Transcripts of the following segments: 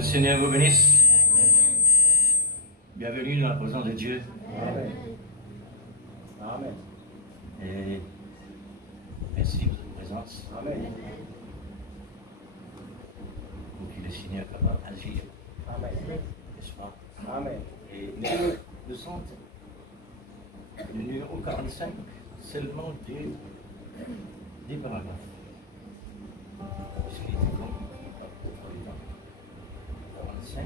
le Seigneur vous bénisse. Bienvenue dans la présence de Dieu. Amen. Amen. Et merci de votre présence. Amen. Vous qui le Seigneur va agir. Amen. N'est-ce pas? Amen. Et nous sommes le numéro 45, seulement des paragraphes. Puisqu'il était comme 45,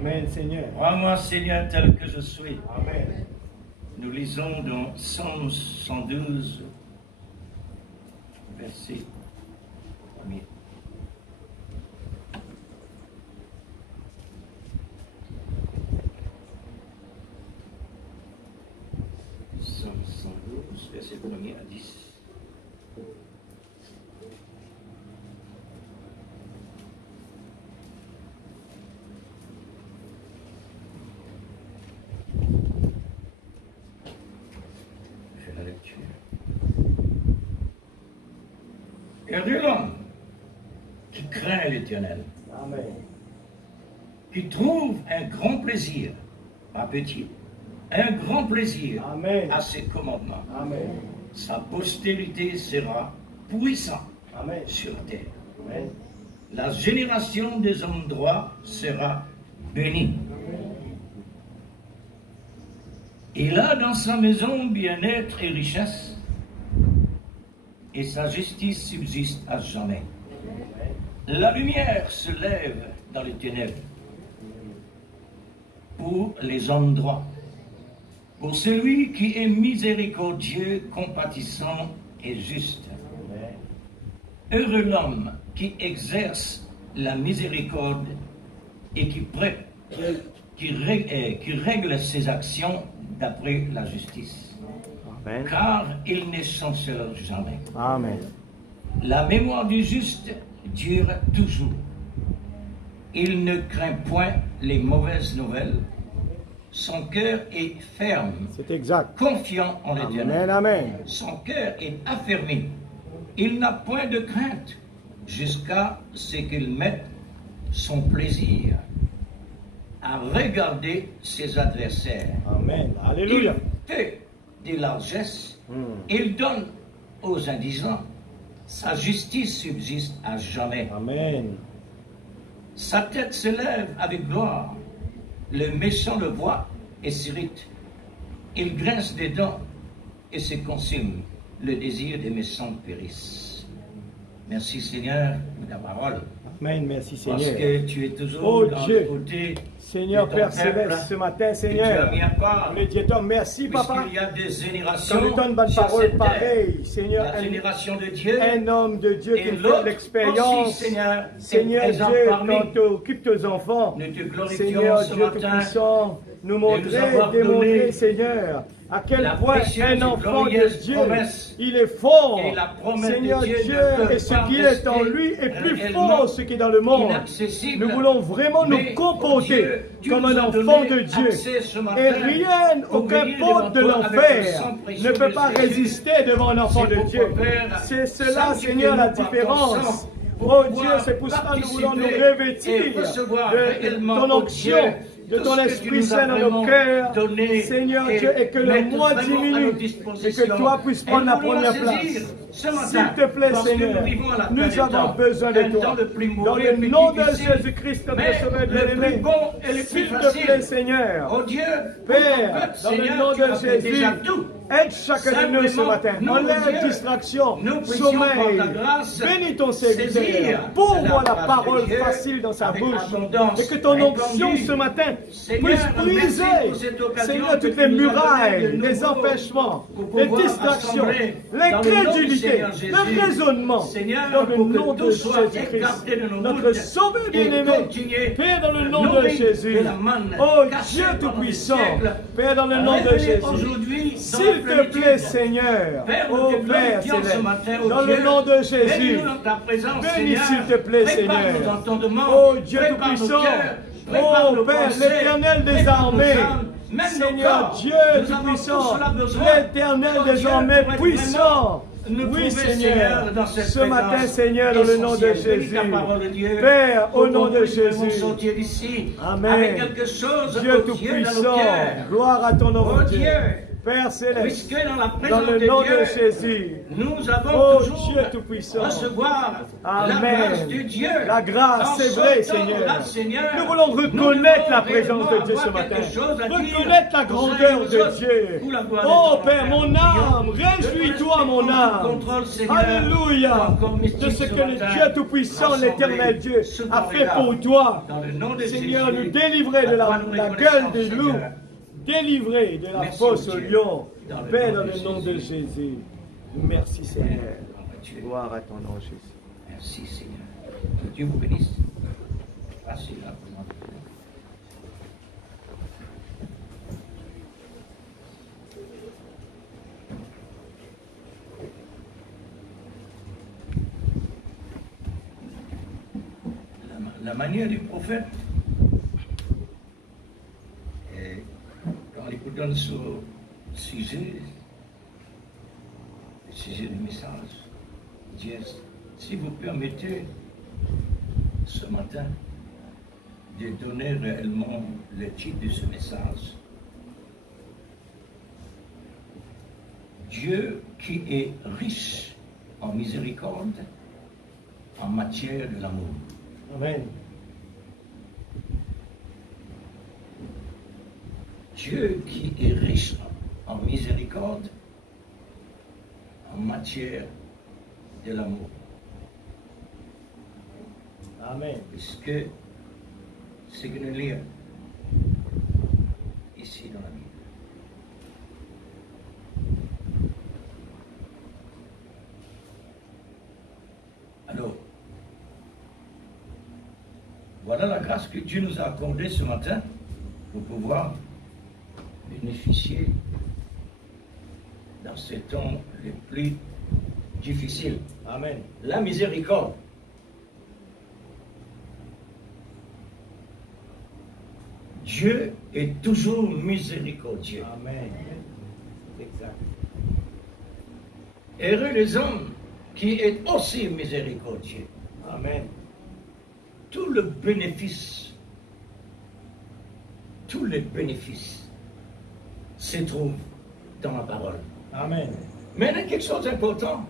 Amen, Seigneur. Rends-moi, Seigneur, tel que je suis. Amen. Nous lisons dans Psaume 112, verset 1er. Psaume 112, verset 1er à 10. La lecture. Heureux l'homme qui craint l'Éternel, Amen. qui trouve un grand plaisir, pas petit, un grand plaisir Amen. à ses commandements. Amen. Sa postérité sera puissante Amen. sur terre. Amen. La génération des hommes droits sera bénie. Il a dans sa maison bien-être et richesse, et sa justice subsiste à jamais. La lumière se lève dans les ténèbres pour les hommes droits, pour celui qui est miséricordieux, compatissant et juste. Heureux l'homme qui exerce la miséricorde et qui règle ses actions d'après la justice. Amen. Car il n'est chancelleur jamais. Amen. La mémoire du juste dure toujours. Il ne craint point les mauvaises nouvelles. Son cœur est ferme, C'est exact. confiant en l'Éternel. Amen. Amen. Son cœur est affermi. Il n'a point de crainte jusqu'à ce qu'il mette son plaisir à regarder ses adversaires. Amen. Alléluia. Il fait des largesses. Il donne aux indigents. Sa justice subsiste à jamais. Amen. Sa tête se lève avec gloire. Le méchant le voit et s'irrite. Il grince des dents et se consume. Le désir des méchants périsse. Merci Seigneur pour ta parole. Amen. Merci Parce Seigneur. que tu es toujours Oh dans Dieu. le côté Seigneur de ton Père peuple, Céleste, ce matin, que tu as Seigneur, mis à part. médiateur, merci Papa. Puisqu'il y a des générations Quand nous donne bonne sur parole cette terre. pareille, Seigneur, La génération de Dieu un homme de Dieu et qui l'autre fait l'expérience. aussi, Seigneur, Seigneur est présent Dieu, parmi. quand tu occupes tes enfants, Nous te glorifions Seigneur ce Dieu matin Tout-Puissant, nous nous montrer, avoir démontrer, donné Seigneur, à quel la point précieuse un et enfant de glorieuse Dieu, promesse. il est fort. Et la promesse de Seigneur Dieu Dieu, ne peut et ce pas qui est en rester lui est plus réellement fort ce qui est dans le monde. inaccessible. Nous voulons vraiment nous Mais, comporter Dieu, tu comme nous un as enfant donné de Dieu. accès ce matin Et rien, pour aucun venir porte de devant toi avec le l'enfer sang précieux ne peut de pas Jésus. résister devant un enfant C'est de pour Dieu. Père, C'est cela, sanctifie-nous Seigneur, la par ton différence. sang, Oh pour Dieu, pouvoir c'est pour cela que nous voulons nous participer revêtir et recevoir de réellement, ton oh onction, Dieu, de tout ton ce que tu Esprit nous as Saint dans nos vraiment cœurs, donné Seigneur et Dieu, et que le mettre moi vraiment à diminue, nos et dispositions. que toi puisses prendre la Et nous voulons première saisir place. ce matin, S'il te plaît, parce que Seigneur, nous vivons à la fin nous des avons temps, besoin de un toi. temps le plus Dans mauvais, le plus nom de difficile, Jésus-Christ, notre mais Sauveur le plus bien-aimé, bon et le plus s'il te facile. plaît, Seigneur, Oh Dieu, pour ton Père, peuple, dans le Seigneur, nom tu as de fait Jésus, déjà tout. aide chacun de nous ce Simplement, matin. nous, Enlève Dieu, distraction, nous puissions par sommeil. ta grâce Bénis ton saisir serviteur. Pourvois la grâce de parole Dieu facile dans sa avec bouche. abondance, Et que ton onction répandue. ce matin Seigneur, puisse merci briser, pour cette occasion Seigneur, que toutes tu les nous as murailles, donné de les nouveau empêchements, pour les pouvoir distractions, assembler dans le nom du l'incrédulité, Seigneur Jésus. le raisonnement. Seigneur, Dans le pour que nom de tout soit Jésus-Christ, écarté de nos notre routes Sauveur et bien-aimé, continuer Père, dans le à nom de nourrir Jésus. de la manne Oh cachée Dieu pendant des Tout-Puissant, siècles. Père, dans le nom de Révélez Jésus. aujourd'hui dans S'il la te plénitude. plaît, Seigneur, Père, nous oh te Père glorifions ce céleste, matin, oh dans Dieu. le nom de Jésus, Bénis-nous dans ta présence, bénis Seigneur. s'il te plaît, Prépare Seigneur. nos entendements. Oh Dieu Prépare nos Tout-Puissant, cœurs. Prépare oh nos Père, pensées. l'Éternel des Prépare nos armées, âmes. Même nos Seigneur corps. Dieu Nous avons Tout-Puissant, tout cela besoin. l'Éternel Oh des Dieu, armées pour être puissant. nous Oui, trouver, Seigneur, Seigneur, dans cette ce matin, présence Seigneur, dans le nom de essentielle. Bénis Jésus. ta parole, Dieu, Père, au pour nom qu'on de puisse vraiment Jésus. sortir d'ici Amen. avec quelque chose, Dieu oh Dieu, dans nos Tout-Puissant, cœurs. gloire à ton nom, Oh mon Dieu. Dieu, Père Céleste, Puisque dans la dans présence le de nom Dieu, de Jésus, nous avons oh toujours Dieu Tout-Puissant, recevoir la Amen. grâce de Dieu. La grâce, En c'est vrai, ce temps-là, Seigneur. Seigneur, Nous voulons reconnaître devons la présence de réellement Dieu ce avoir matin. quelque chose à dire Reconnaître la aux uns et grandeur aux de autres Dieu. pour la gloire de Oh ton Père, Père. mon âme, réjouis-toi, mon âme. Contrôle, Seigneur, Alléluia. encore mystique De ce ce que le matin, Dieu Tout-Puissant, rassemblé l'éternel Dieu, sous ton a fait regard. pour toi. Dans le nom de Seigneur, Jésus, nous délivrer de à toi nous la reconnaissons, gueule des loups. Seigneur. Délivrer de la Merci, fosse oh au Dieu. lion. Dans le Père, nom dans de le nom de Jésus. Jésus. Merci Seigneur. Dieu. Gloire à ton nom Jésus. Merci Seigneur. Que Dieu vous bénisse. Passez là. La manière du prophète, quand il vous donne ce sujet, le sujet du message, Dieu, si vous permettez ce matin de donner réellement le titre de ce message, Dieu qui est riche en miséricorde en matière de l'amour. Amen. Dieu qui est riche en miséricorde en matière de l'amour. Amen. Puisque ce que nous lisons ici dans la Bible. Alors, voilà la grâce que Dieu nous a accordée ce matin pour pouvoir bénéficier dans ces temps les plus difficiles. Amen. La miséricorde. Dieu est toujours miséricordieux. Amen. Exact. Heureux les hommes qui est aussi miséricordieux. Amen. Tout le bénéfice, tous les bénéfices se trouvent dans la parole. Amen. Mais il y a quelque chose d'important.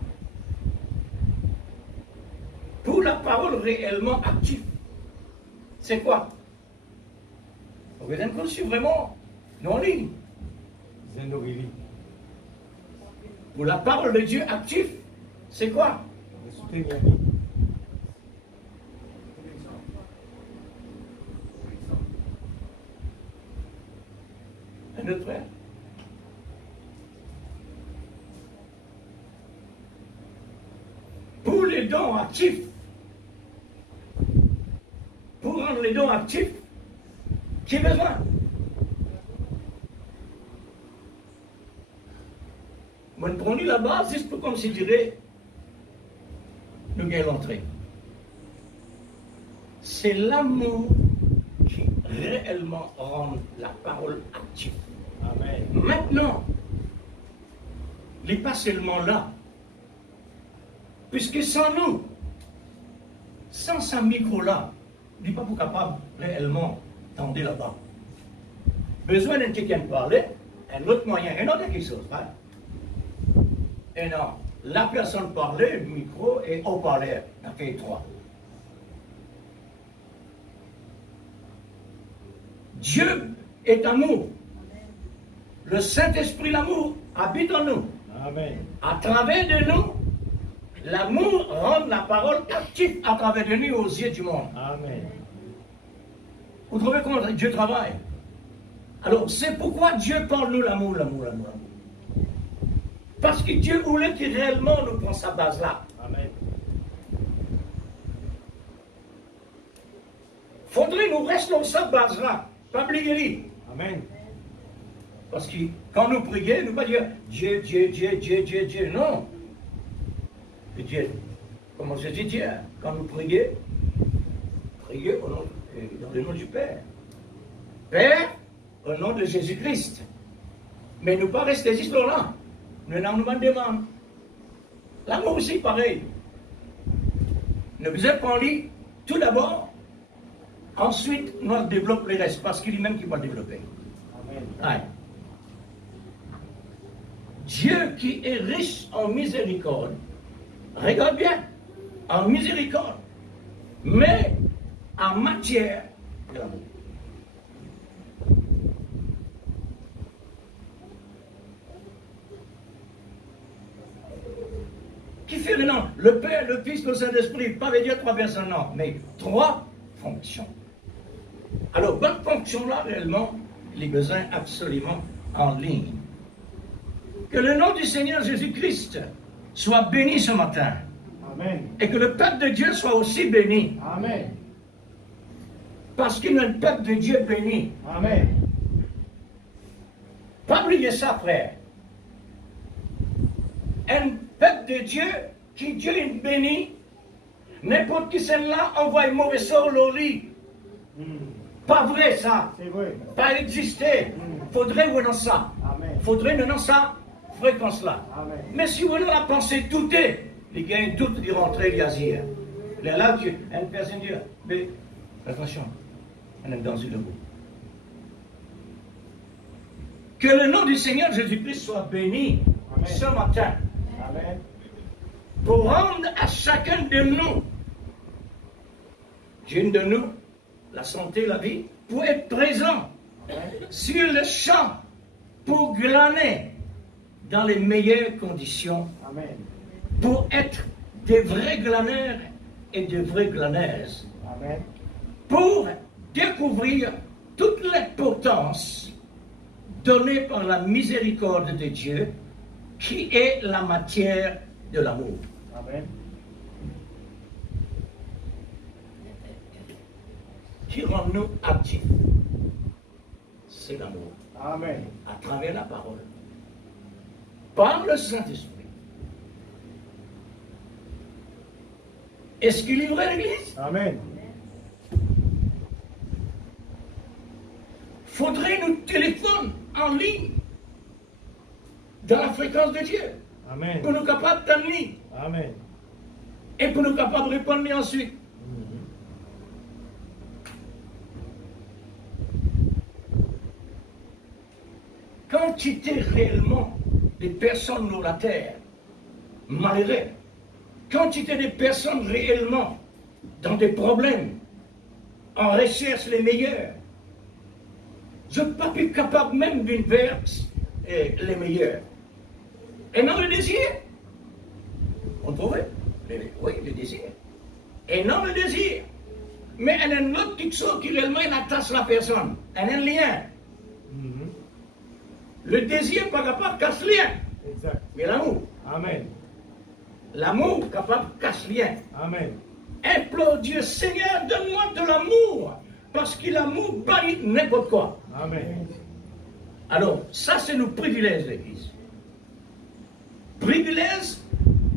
Pour la parole réellement active, c'est quoi? Vous avez conçu vraiment non ligne. Zénorili. Pour la parole de Dieu active, c'est quoi? Un autre frère? Pour les dons actifs, pour rendre les dons actifs, qui a besoin? Moi, je prends la base, c'est pour considérer nous gagnons l'entrée. C'est l'amour qui réellement rend la parole active. Amen. Maintenant, il n'est pas seulement là. Puisque sans nous, sans ce micro-là, il n'est pas pour capable réellement tendre là-bas. Besoin d'un quelqu'un de parler, un autre moyen, un autre quelque chose. Hein? Et non, la personne parlait, le micro et haut-parleur, dans les trois. Dieu est amour. Le Saint-Esprit, l'amour, habite en nous. Amen. À travers de nous, l'amour rend la parole active à travers de nous aux yeux du monde. Amen. Vous trouvez comment Dieu travaille? Alors, c'est pourquoi Dieu parle nous l'amour, l'amour, l'amour, l'amour. Parce que Dieu voulait qu'il réellement nous prenne sa base-là. Amen. Faudrait nous rester dans sa base-là. Pas oublier. Amen. Parce que quand nous prions, nous ne pas dire Dieu, Dieu, Dieu, Dieu, Dieu, Dieu. Non. Et Dieu. Comment je dis Dieu? Quand nous prions, prions au nom, dans le nom du Père. Père, au nom de Jésus-Christ. Mais nous ne pas rester juste là. Nous n'en nous demandons. L'amour aussi, pareil. Nous besoin prendre tout d'abord. Ensuite, nous développons le reste, parce qu'il est même qui va développer. Amen. Ouais. Dieu qui est riche en miséricorde, regarde bien, en miséricorde, mais en matière de l'amour. Qui fait le nom? Le Père, le Fils, le Saint-Esprit. Pas veut dire trois personnes, non, mais trois fonctions. Alors, bonne fonction-là, réellement, les besoins absolument en ligne. Que le nom du Seigneur Jésus-Christ soit béni ce matin. Amen. Et que le peuple de Dieu soit aussi béni. Amen. Parce qu'il y a un peuple de Dieu béni. Amen. Pas oublier ça, frère. Un peuple de Dieu, qui Dieu bénit, n'importe qui celle-là envoie un mauvais sort au lit. Pas vrai ça. C'est vrai. Pas exister. Faudrait voir ça. Amen. Faudrait non ça, fréquence-là. Amen. Mais si vous la pensée douter, les gars doutent d'y rentrer, d'y agir. Là, une personne dit, mais attention, on est dans une boue. Que le nom du Seigneur Jésus-Christ soit béni Amen. ce matin. Amen. Pour rendre à chacun de nous, chacune de nous, la santé, la vie, pour être présent sur le champ, pour glaner dans les meilleures conditions, Amen. pour être des vrais glaneurs et des vraies glaneuses, Amen. pour découvrir toute l'importance donnée par la miséricorde de Dieu, qui est la matière de l'amour. Amen. Qui rend nous actifs, c'est l'amour, Amen. à travers la parole, par le Saint-Esprit. Est-ce qu'il livrait l'Église? Amen. Faudrait nous téléphoner en ligne dans la fréquence de Dieu Amen. pour nous capables d'amener Amen. et pour nous capables de répondre ensuite. Quantité réellement des personnes sur la terre malheureuses, quantité de personnes réellement dans des problèmes, en recherche les meilleurs. Je ne suis pas plus capable même d'une verse les meilleurs. Et non le désir. On trouvait? Oui, le désir. Et non le désir. Mais il y a un autre quelque chose qui réellement attache la personne. Il y a un lien. Le désir pas capable de casser lien. Exact. Mais l'amour. Amen. L'amour capable de casser lien. Amen. Implore Dieu, Seigneur, donne-moi de l'amour. Parce que l'amour bannit n'importe quoi. Amen. Alors, ça c'est nos privilèges, l'Église. Privilège,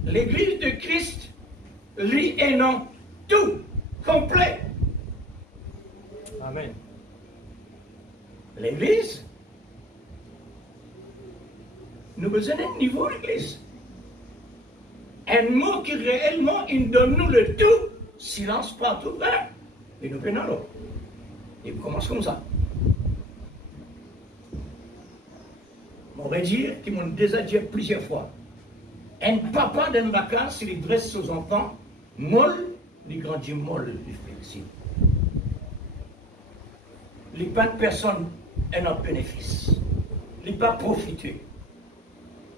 l'Église de Christ, lui et non, tout, complet. Amen. L'Église, nous besoin d'un niveau l'Église. Un mot qui réellement, il donne nous le tout, silence partout, hein? Et nous prenons l'autre. Et on commence comme ça. On va dire, qui m'ont déjà dit plusieurs fois, un papa d'une vacance, il dresse ses enfants, molle, il grandit molle, il flexible. Il n'y a pas de personne un autre bénéfice. Il n'y a pas profité.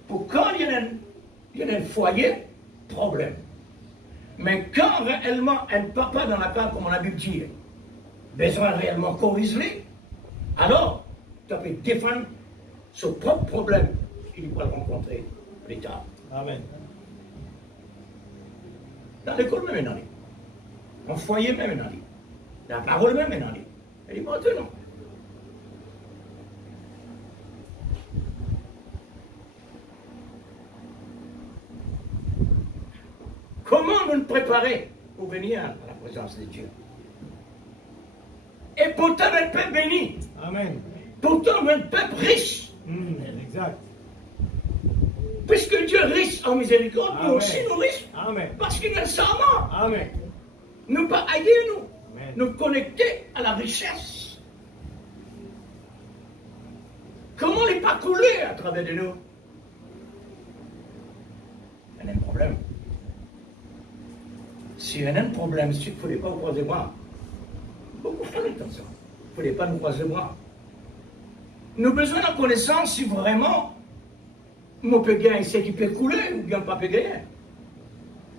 Pour quand il y a un foyer, problème. Mais quand réellement un papa dans la case, comme on a pu dire, besoin réellement corriger, alors tu peux défendre son propre problème qu'il va rencontrer plus tard. Amen. Dans l'école même, dans le foyer même, dans la parole même, dans elle est maintenant. Comment nous préparer pour venir à la présence de Dieu? Et pourtant, un peuple béni. Amen. Pourtant, un peuple riche. Exact. Puisque Dieu est riche en miséricorde, nous Amen. aussi nous riches. Amen. Parce qu'il est serment. Amen. Nous pas ailleurs, nous. Amen. Nous connecter à la richesse. Comment les pas couler à travers de nous? problème. Si on a un problème, il ne fallait pas nous croiser les bras. Beaucoup font attention. Il ne fallait pas nous croiser les bras. Nous avons besoin de connaissance si vraiment mon peut gagner, c'est qui peut couler ou bien pas peut gagner.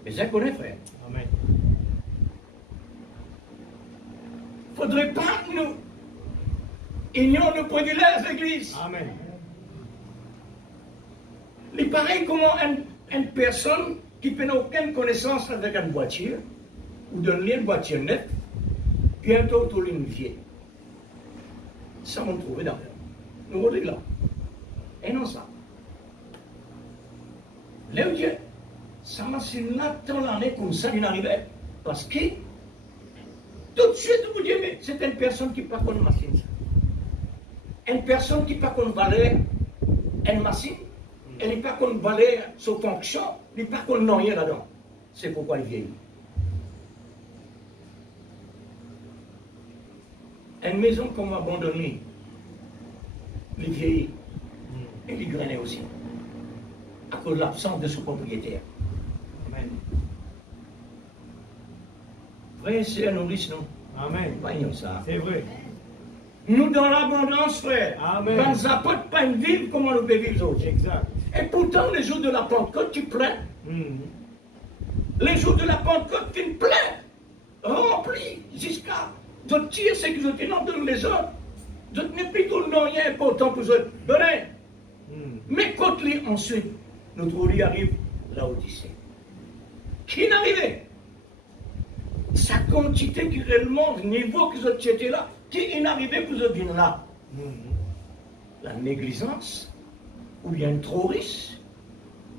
Mais ça connaît, frère. Amen. Il ne faudrait pas que nous ignorions le privilège de l'Église. Amen. Il est pareil comment une personne qui n'a aucune connaissance avec une voiture, ou donne une voiture nette, bientôt tout l'unifier. Ça m'en trouve dans nous on est là. Et non ça. Là où Dieu, ça m'a si longtemps l'année comme ça, il arrivait. Parce que, tout de suite, vous dites, mais c'est une personne qui n'a pas de machine. Une personne qui n'a pas de valeur, une machine, elle n'est pas de valeur, sa fonction, elle n'est pas de rien là-dedans. C'est pourquoi il vieillit. Une maison qu'on m'a abandonnée, il vieillit et il graine aussi, à cause de l'absence de son propriétaire. Amen. Frère, c'est un nourrice, non? Amen. Voyons ça. C'est vrai. Nous, dans l'abondance, frère, Amen. on n'apporte pas une ville comme on le peut vivre les autres. Exact. Et pourtant, les jours de la Pentecôte, tu plains. Mhm. Les jours de la Pentecôte, tu plains. Remplis jusqu'à de tirer ce que je te donne les autres. Je n'ai plus tout le nom, rien important pour eux. Donnez. Mhm. Mais quand les ensuite, notre lit arrive, l'Odyssée. Qui n'arrivait? Sa quantité qui réellement, le niveau que vous étiez là, qui est arrivé que vous venez là? Mhm. La négligence, ou bien une trop riche,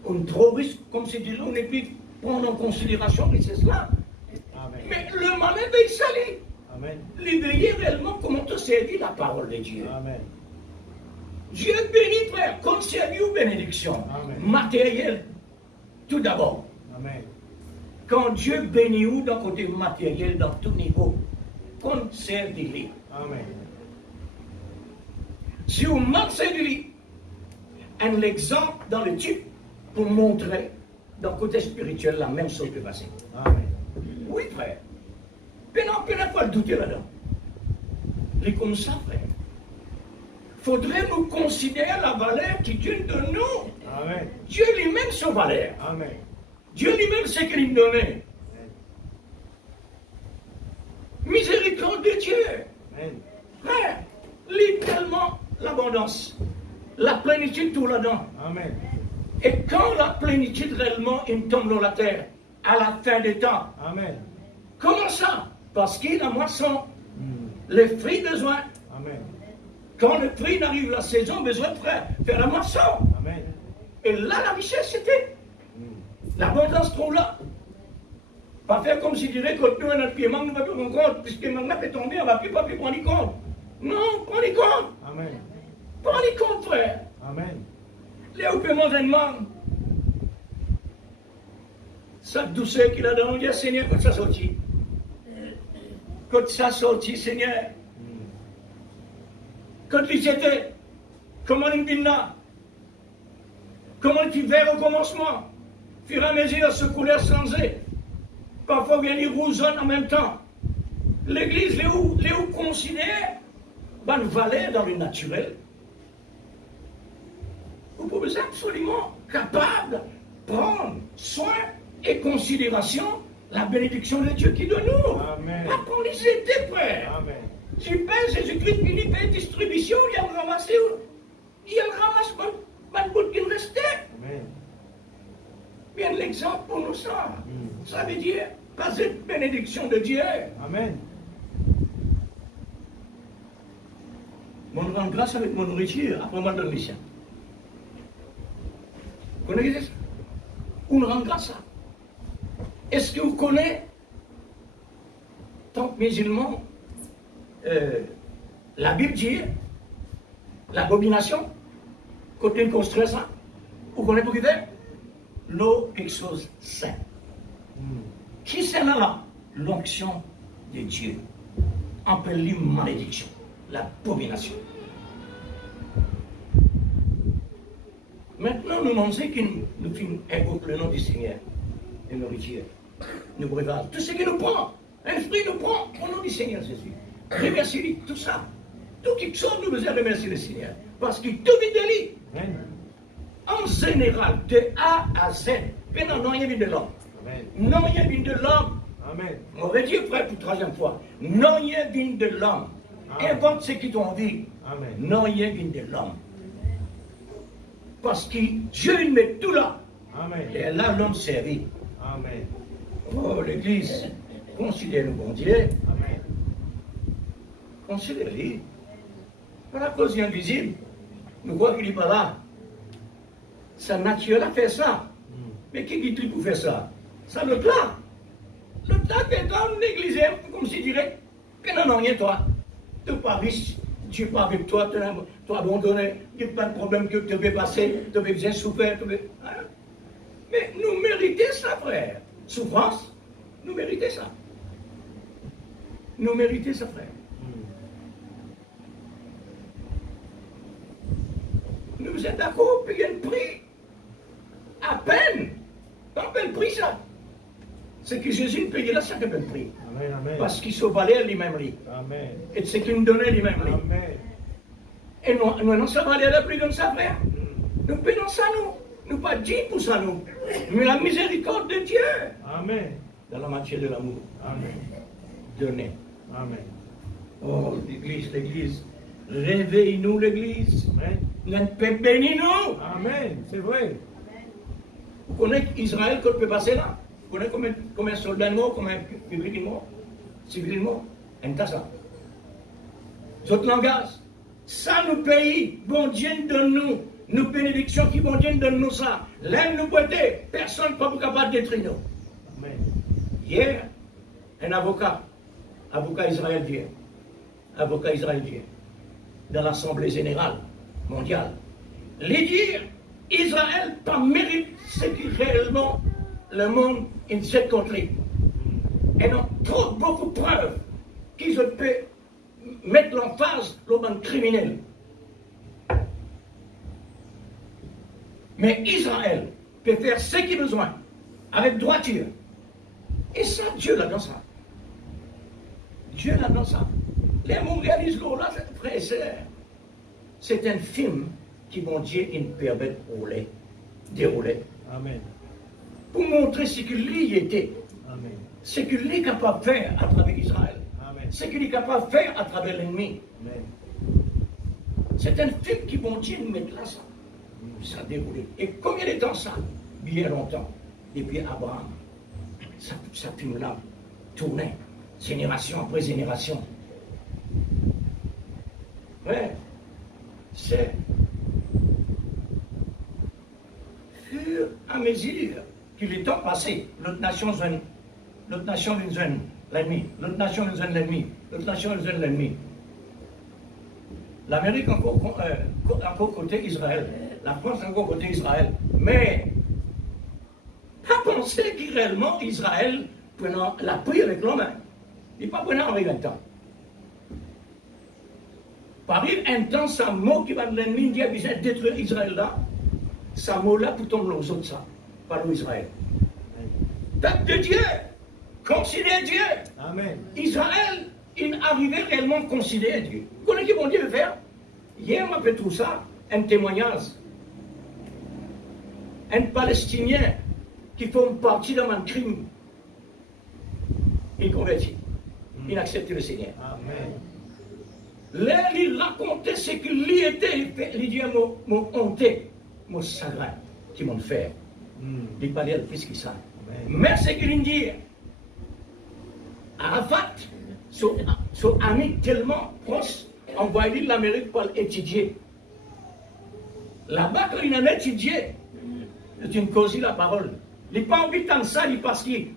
comme c'est dit là, on n'est plus prendre en considération que c'est cela. Amen. Mais le malin veille salé. Amen. L'éveiller réellement comment te servir la parole de Dieu. Amen. Dieu bénit, frère, conserve ou bénédiction. Amen. Matériel, tout d'abord. Amen. Quand Dieu bénit ou d'un côté matériel, dans tout niveau, conserve-les. Amen. Si vous manquez un exemple dans le type pour montrer, dans le côté spirituel, la même chose peut passer. Amen. Oui, frère. Pénal pas le douter là-dedans. C'est comme ça, frère. Faudrait nous considérer la valeur qui Dieu donne nous. Amen. Dieu lui-même son valeur. Amen. Dieu lui-même ce qu'il nous donnait. Miséricorde de Dieu. Amen. Frère, lit tellement l'abondance, la plénitude tout là-dedans. Amen. Et quand la plénitude réellement il tombe dans la terre, à la fin des temps, Amen. comment ça? Parce qu'il a moisson, Mhm. les fruits besoin. Amen. Quand le fruit n'arrive la saison, besoin de faire la moisson. Amen. Et là, la richesse, c'était Mhm. l'abondance trop là. Pas faire comme si dirait que nous, notre pied manque, nous ne va plus prendre compte, puisque maintenant, fait tomber, on ne va plus prendre compte. Non, prenez compte. Amen. Prenez compte, frère. Amen. Léo peut manger une mangue. Cette douceur qu'il a dans le Dieu, Seigneur, quand ça sortit. Quand ça sortit, Seigneur. Mhm. Quand il était, comment il vient là? Comment il vers au commencement? Fur et à mesure, ce couleur changé. Parfois, il y a des roussonnes en même temps. L'église, Léo considère une valeur dans le naturel. Vous pouvez être absolument capable de prendre soin et considération la bénédiction de Dieu qui donne nous. Amen. Pas pour les aider, frère. Amen. Tu penses Jésus-Christ qui lui fait distribution, il a ramassé, il a ramassé un bout qui restait. Amen. Bien l'exemple pour nous ça. Mhm. Ça veut dire pas cette bénédiction de Dieu. Amen. On rend grâce avec mon nourriture, après moi donne mission. Vous connaissez ça? On rend grâce. Est-ce que vous connaissez, tant que musulman, la Bible dit, l'abomination, quand on construit ça, vous connaissez pour qui fait? L'eau, quelque chose de saint. Mhm. Qui c'est là? L'onction de Dieu. Appelée malédiction, l'abomination. Maintenant, nous mangeons que nous invoquons le nom du Seigneur et nous retirons. Nous brevons. Tout ce qui nous prend, un fruit nous prend au nom du Seigneur Jésus. Remercie-lui, tout ça. Tout qui sort, nous devons remercier le Seigneur. Parce qu'il tout vit de lui. En général, de A à Z, non, il y a vu de l'homme. Non, il y a vu de l'homme. On va dire, frère, pour troisième fois. Non, il y a vu de l'homme. Invente ce qui t'ont dit. Non, il y a vu de l'homme. Parce que Dieu met tout là. Et là, l'homme servit. Oh, l'Église, considère le bon Dieu. Considère-le. Par la cause invisible, nous voyons qu'il n'est pas là. Sa nature a fait ça. Mais qui dit pour faire ça? Ça l'autre là. L'autre là qui est dans l'église, comme si dirait que non, rien toi. Tu n'es pas riche, Dieu n'est pas avec toi, tu as abandonné, il n'y a pas de problème que tu peux passer, tu peux bien souffrir. Hein? Mais nous méritons ça, frère. Souffrance, nous méritons ça. Nous méritons ça, frère. Nous êtes d'accord, payer un prix. À peine. Pas un prix, ça. C'est que Jésus payait là, ça un prix. Parce qu'il se valait lui-même. Et c'est qu'il nous donnait lui-même. Et nous non ça valait le prix comme ça, frère. Nous payons ça, nous. Nous pas dit pour ça, nous. Mais la miséricorde de Dieu. Dans la matière de l'amour. Donné. Oh, l'église, l'église. Réveille-nous, l'église. Notre peuple bénis-nous. C'est vrai. Vous connaissez Israël qu'on peut passer là? Vous connaissez combien de soldats morts, combien de publics morts, civils morts? Un tas ça. D'autres langages. Ça nous pays, bon Dieu donne-nous, nos bénédictions qui bon Dieu donne-nous ça. L'un nous prêter, personne n'est pas capable de détruire nous. Hier, un avocat israélien, dans l'Assemblée générale mondiale, les dire Israël pas mérite ce qui réellement le monde in cette contrée. Et non trop beaucoup de preuves qu'ils peuvent mettre l'emphase au monde criminel. Mais Israël peut faire ce qu'il a besoin avec droiture. Et ça, Dieu l'a dans ça. Dieu l'a dans ça. Les mots réalisent là, frères et sœurs. C'est un film qui, mon Dieu, nous permet de dérouler. Pour montrer ce que lui était. Ce que lui est capable de faire à travers Israël. Ce qu'il est capable de faire à travers l'ennemi. C'est un film qui, mon Dieu, nous met là, ça. Ça a déroulé. Et combien de temps ça? Bien longtemps. Depuis Abraham. Ça film-là tournait. Génération après génération. Ouais. C'est fur et à mesure que le temps passé, l'autre nation vient l'ennemi, l'autre nation vient l'ennemi, l'autre nation vient l'ennemi. L'Amérique encore côté Israël, la France encore côté Israël. Mais pas penser que réellement Israël prenant la pris avec l'homme. Il n'est pas prenant avec un temps. Par un temps, ça mot qui va de l'ennemi dire qu'il vient détruire Israël là. Ça mot là pour tomber aux autres ça. Par Israël. Date de Dieu. Considère Dieu. Israël, il arrivait réellement à considérer Dieu. Vous connaissez ce que mon Dieu veut faire? Hier, on m'a fait tout ça, un témoignage. Un Palestinien qui fait partie d'un crime. Il convertit. Il accepte le Seigneur. Là, il racontait ce que lui était. Il dit, mon honté, mon chagrin, qui m'ont fait. Il parlait plus que ça. Mais ce qu'il dit, Arafat, son ami tellement proche, envoyé l'Amérique pour l'étudier. Là-bas, quand il en a étudié, c'est une cause la parole. Il n'a pas envie de ça, parce qu'il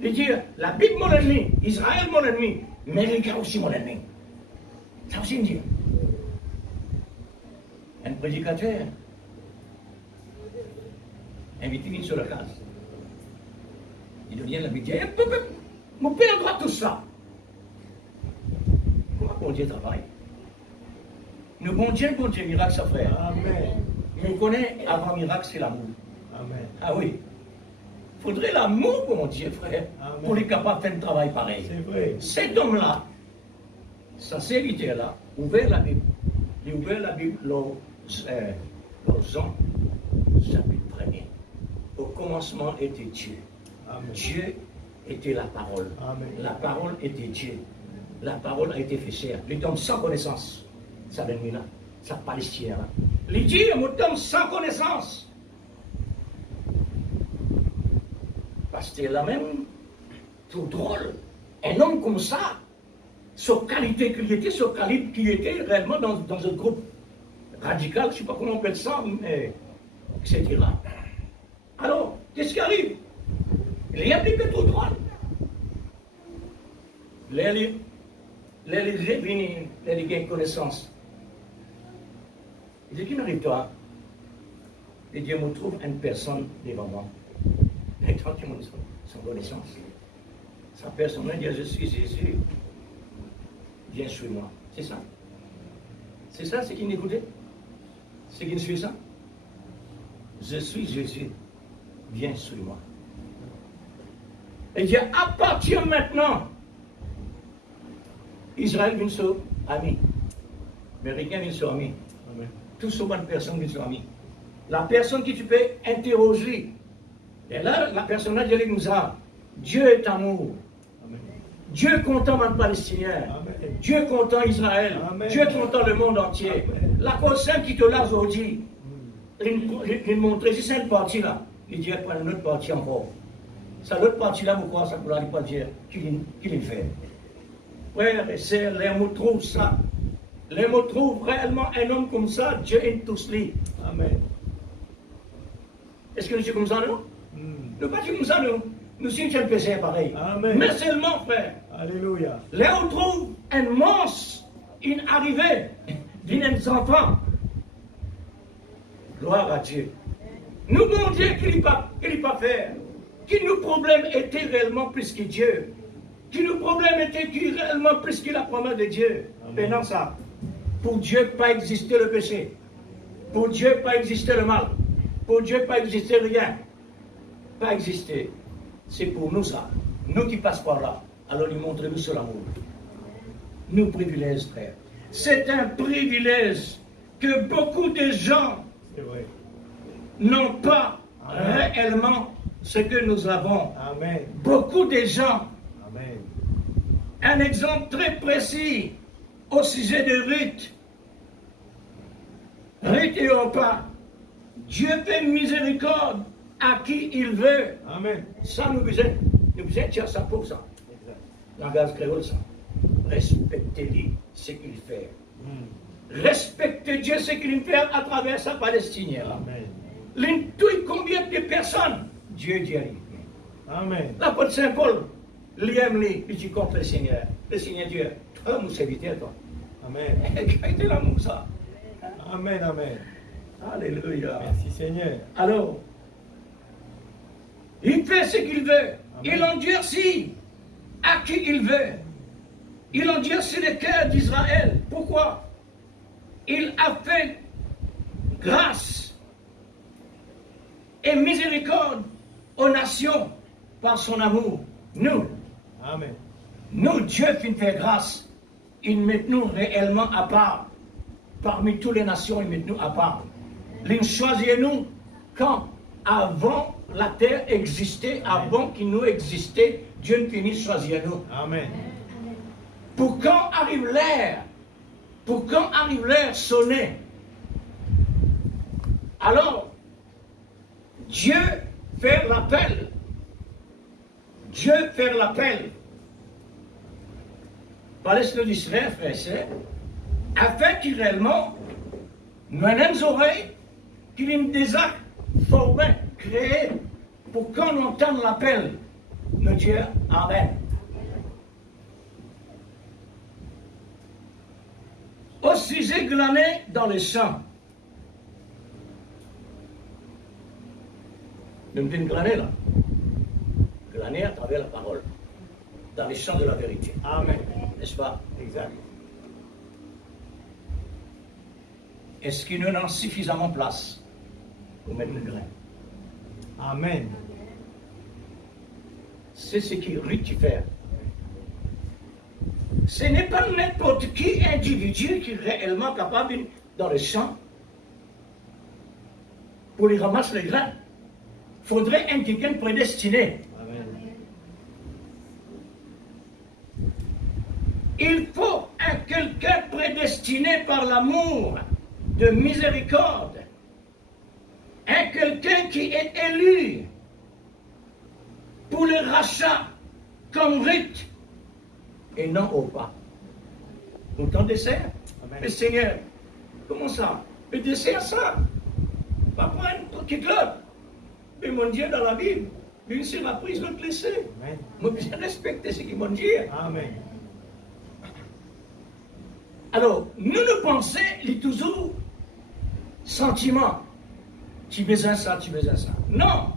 dit, la Bible mon ennemi, Israël mon ennemi, mais les gars aussi mon ennemi. Ça aussi me dit. Un prédicateur invité sur la case. Il devient la Bible. Mon père doit tout ça. Comment bon Dieu travaille? Nous bon Dieu, miracle, ça frère. Je connais, avant miracle, c'est l'amour. Amen. Ah oui. Il faudrait l'amour pour mon Dieu, frère, Amen. pour les capables de faire un travail pareil. C'est vrai. Cet homme-là, sa serviteur-là, ouvert la Bible. Il a ouvert la Bible dans Jean, chapitre 1er. Au commencement était Dieu. Amen. Dieu était la parole. Amen. La parole était Dieu. La parole a été fait chair. L'homme sans connaissance, ça vient là, ça palestinien là. Il dit, un homme sans connaissance. Parce que c'est la même, tout drôle. Un homme comme ça, sa qualité qu'il était, sa qualité qui était réellement dans un groupe radical, je ne sais pas comment on appelle ça, mais etc. Alors, qu'est-ce qui arrive? Il est un petit peu trop drôle. Les gains connaissance. Il dit, qui m'arrive toi? Et Dieu me trouve une personne devant moi. Et toi, tu montres son connaissance. Sa personne dit, je suis Jésus. Viens sur moi. C'est ça. C'est ça, c'est qu'il écoutait. C'est qu'il suit ça. Je suis Jésus. Viens sur moi. Et il dit, à partir de maintenant, Israël vient sur ami. Américain vient sur ami. Amen. Toutes ces bonnes personnes viennent sur ami. La personne que tu peux interroger. Et là, la personne là, elle nous a. Dieu est amour. Amen. Dieu est content dans le Palestinien. Amen. Dieu est content Israël. Amen. Dieu est content le monde entier. Amen. La cause simple qui te l'a aujourd'hui, il montre, si c'est une partie là, il dit, prend une autre partie encore. Ça, l'autre partie là, pourquoi ça ne peut pas dire qu'il fait. Frères et sœurs, les mots trouvent ça. Les mots trouvent réellement un homme comme ça, Dieu est tous lui. Amen. Est-ce que nous sommes comme ça, non? Nous pas comme ça, nous. Nous sommes un péché pareil. Amen. Mais seulement, frère, Alléluia. là on trouve un monstre, une arrivée d'un enfant. Gloire à Dieu. Nous, bon Dieu, qu'il n'est pas faire. Qui nous problème était réellement plus que Dieu. Qui nous problème était qui réellement plus que la promesse de Dieu. Maintenant ça. Pour Dieu, pas exister le péché. Pour Dieu, pas exister le mal. Pour Dieu, pas exister rien. Pas exister. C'est pour nous ça. Nous qui passons par là. Alors lui montrez-nous sur l'amour. Nous privilèges, frère. C'est un privilège que beaucoup de gens C'est vrai. n'ont pas Amen. réellement ce que nous avons. Amen. Beaucoup de gens. Amen. Un exemple très précis au sujet de Ruth. Ruth et Orpa. Dieu fait miséricorde à qui il veut. Amen. Ça, nous besoin dire ça pour ça. Exact. Langage créole, ça. Respectez-lui ce qu'il fait. Respectez Dieu ce qu'il fait à travers sa Palestinienne. Amen. L'intuit combien de personnes Dieu dit. Amen. L'apôtre Saint Paul, l'aime, il dit contre le Seigneur. Le Seigneur Dieu, toi, mon serviteur, toi. Amen. Quel est l'amour, ça? Amen. Amen. Alléluia. Merci Seigneur. Alors, il fait ce qu'il veut. Il endurcit à qui il veut. Il endurcit le cœur d'Israël. Pourquoi? Il a fait grâce et miséricorde aux nations par son amour. Nous, Amen. Dieu fait grâce. Il met nous réellement à part. Parmi toutes les nations, il met nous à part. Il choisit nous quand, avant la terre existait, avant qu'il nous existait, Dieu nous finit choisir nous. Amen. Pour quand arrive l'heure sonner, alors Dieu fait l'appel. Dieu fait l'appel. Palestine d'Israël, frère et sœur, afin qu'il réellement, nous ayons oreilles, qu'il ait des actes formés, créés, pour qu'on entende l'appel de Dieu. Amen. Au sujet glané dans les champs. Nous me glaner là. Glaner à travers la parole. Dans les champs de la vérité. Amen. N'est-ce pas? Exact. Est-ce qu'il nous en a suffisamment place pour mettre le grain. Amen. C'est ce qui Lucifer. Ce n'est pas n'importe qui individu qui est réellement capable dans le champ pour les ramasser les grains. Il faudrait un quelqu'un prédestiné. Amen. Il faut un quelqu'un prédestiné par l'amour de miséricorde. Un quelqu'un qui est élu pour le rachat comme Ruth et non au pas. Autant dessert. Amen. Mais Seigneur, comment ça? Le dessert, ça. Pas prendre pour qu'il l'autre. Mais mon Dieu, dans la Bible, l'une sera prise, l'autre laissée. Amen. Moi, j'ai respecté ce qu'ils m'ont dit. Amen. Alors, nous pensons, il est toujours sentiment. Tu besoin ça, tu besoin ça. Non.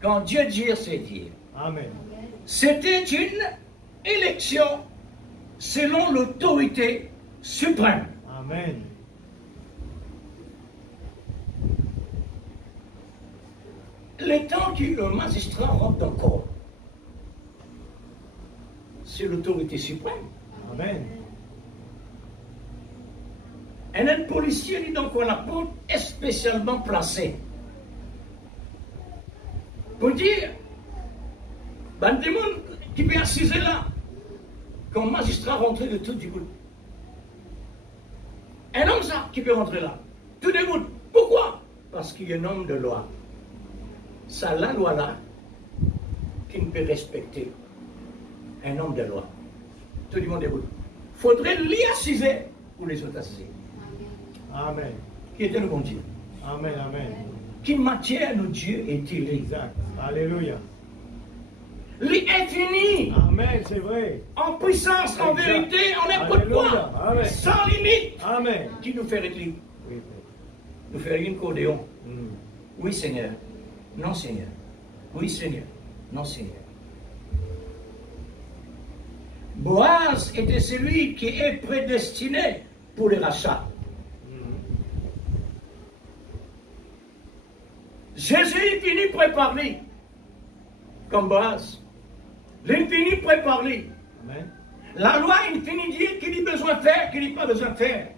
Quand Dieu dit, c'est dire. Amen. C'était une élection selon l'autorité suprême. Amen. Le temps qu'un magistrat rentre dans le corps, c'est l'autorité suprême. Amen. Un policier dit donc on a pas est spécialement placé pour dire, ben, des gens qui peut assiser là, quand un magistrat rentre de tout du bout. Un homme ça qui peut rentrer là, tout du bout. Pourquoi? Parce qu'il y a un homme de loi. C'est la loi là qui ne peut respecter un homme de loi. Tout le monde déboule. Il faudrait l'y assiser ou les autres assiser. Amen. Qui était le bon Dieu. Amen. Amen. Qui matière nos dieux est-il? Exact. Alléluia. L'infini, Amen, c'est vrai. en puissance, en Exact. vérité, en n'importe Alléluia. quoi, Amen. sans limite, Amen. qui nous fait écrire, Oui. nous fait une cordéon. Mm. Oui, Seigneur. Non, Seigneur. Oui, Seigneur. Non, Seigneur. Boaz était celui qui est prédestiné pour le rachat. Jésus finit prépare lui, comme Boaz. L'infini prépare lui. Amen. La loi infinie dit qu'il a besoin de faire, qu'il n'a pas besoin de faire.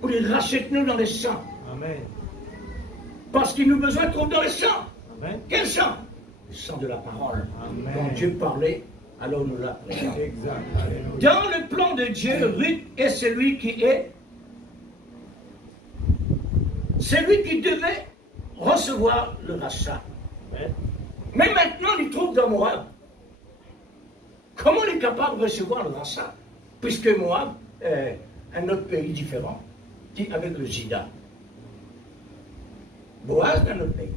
Pour les racheter nous dans les champs. Amen. Parce qu'il nous a besoin de trouver dans les champs. Amen. Quel champ? Le champ de la parole. Amen. Quand Dieu parlait, alors nous l'apprenons. Exact. Alléluia. Dans le plan de Dieu, Ruth est celui qui devait recevoir le rachat. Amen. Mais maintenant, il trouve dans Moab. Comment il est capable de recevoir le rachat? Puisque Moab est un autre pays différent, qui avec le Juda. Boaz dans notre pays.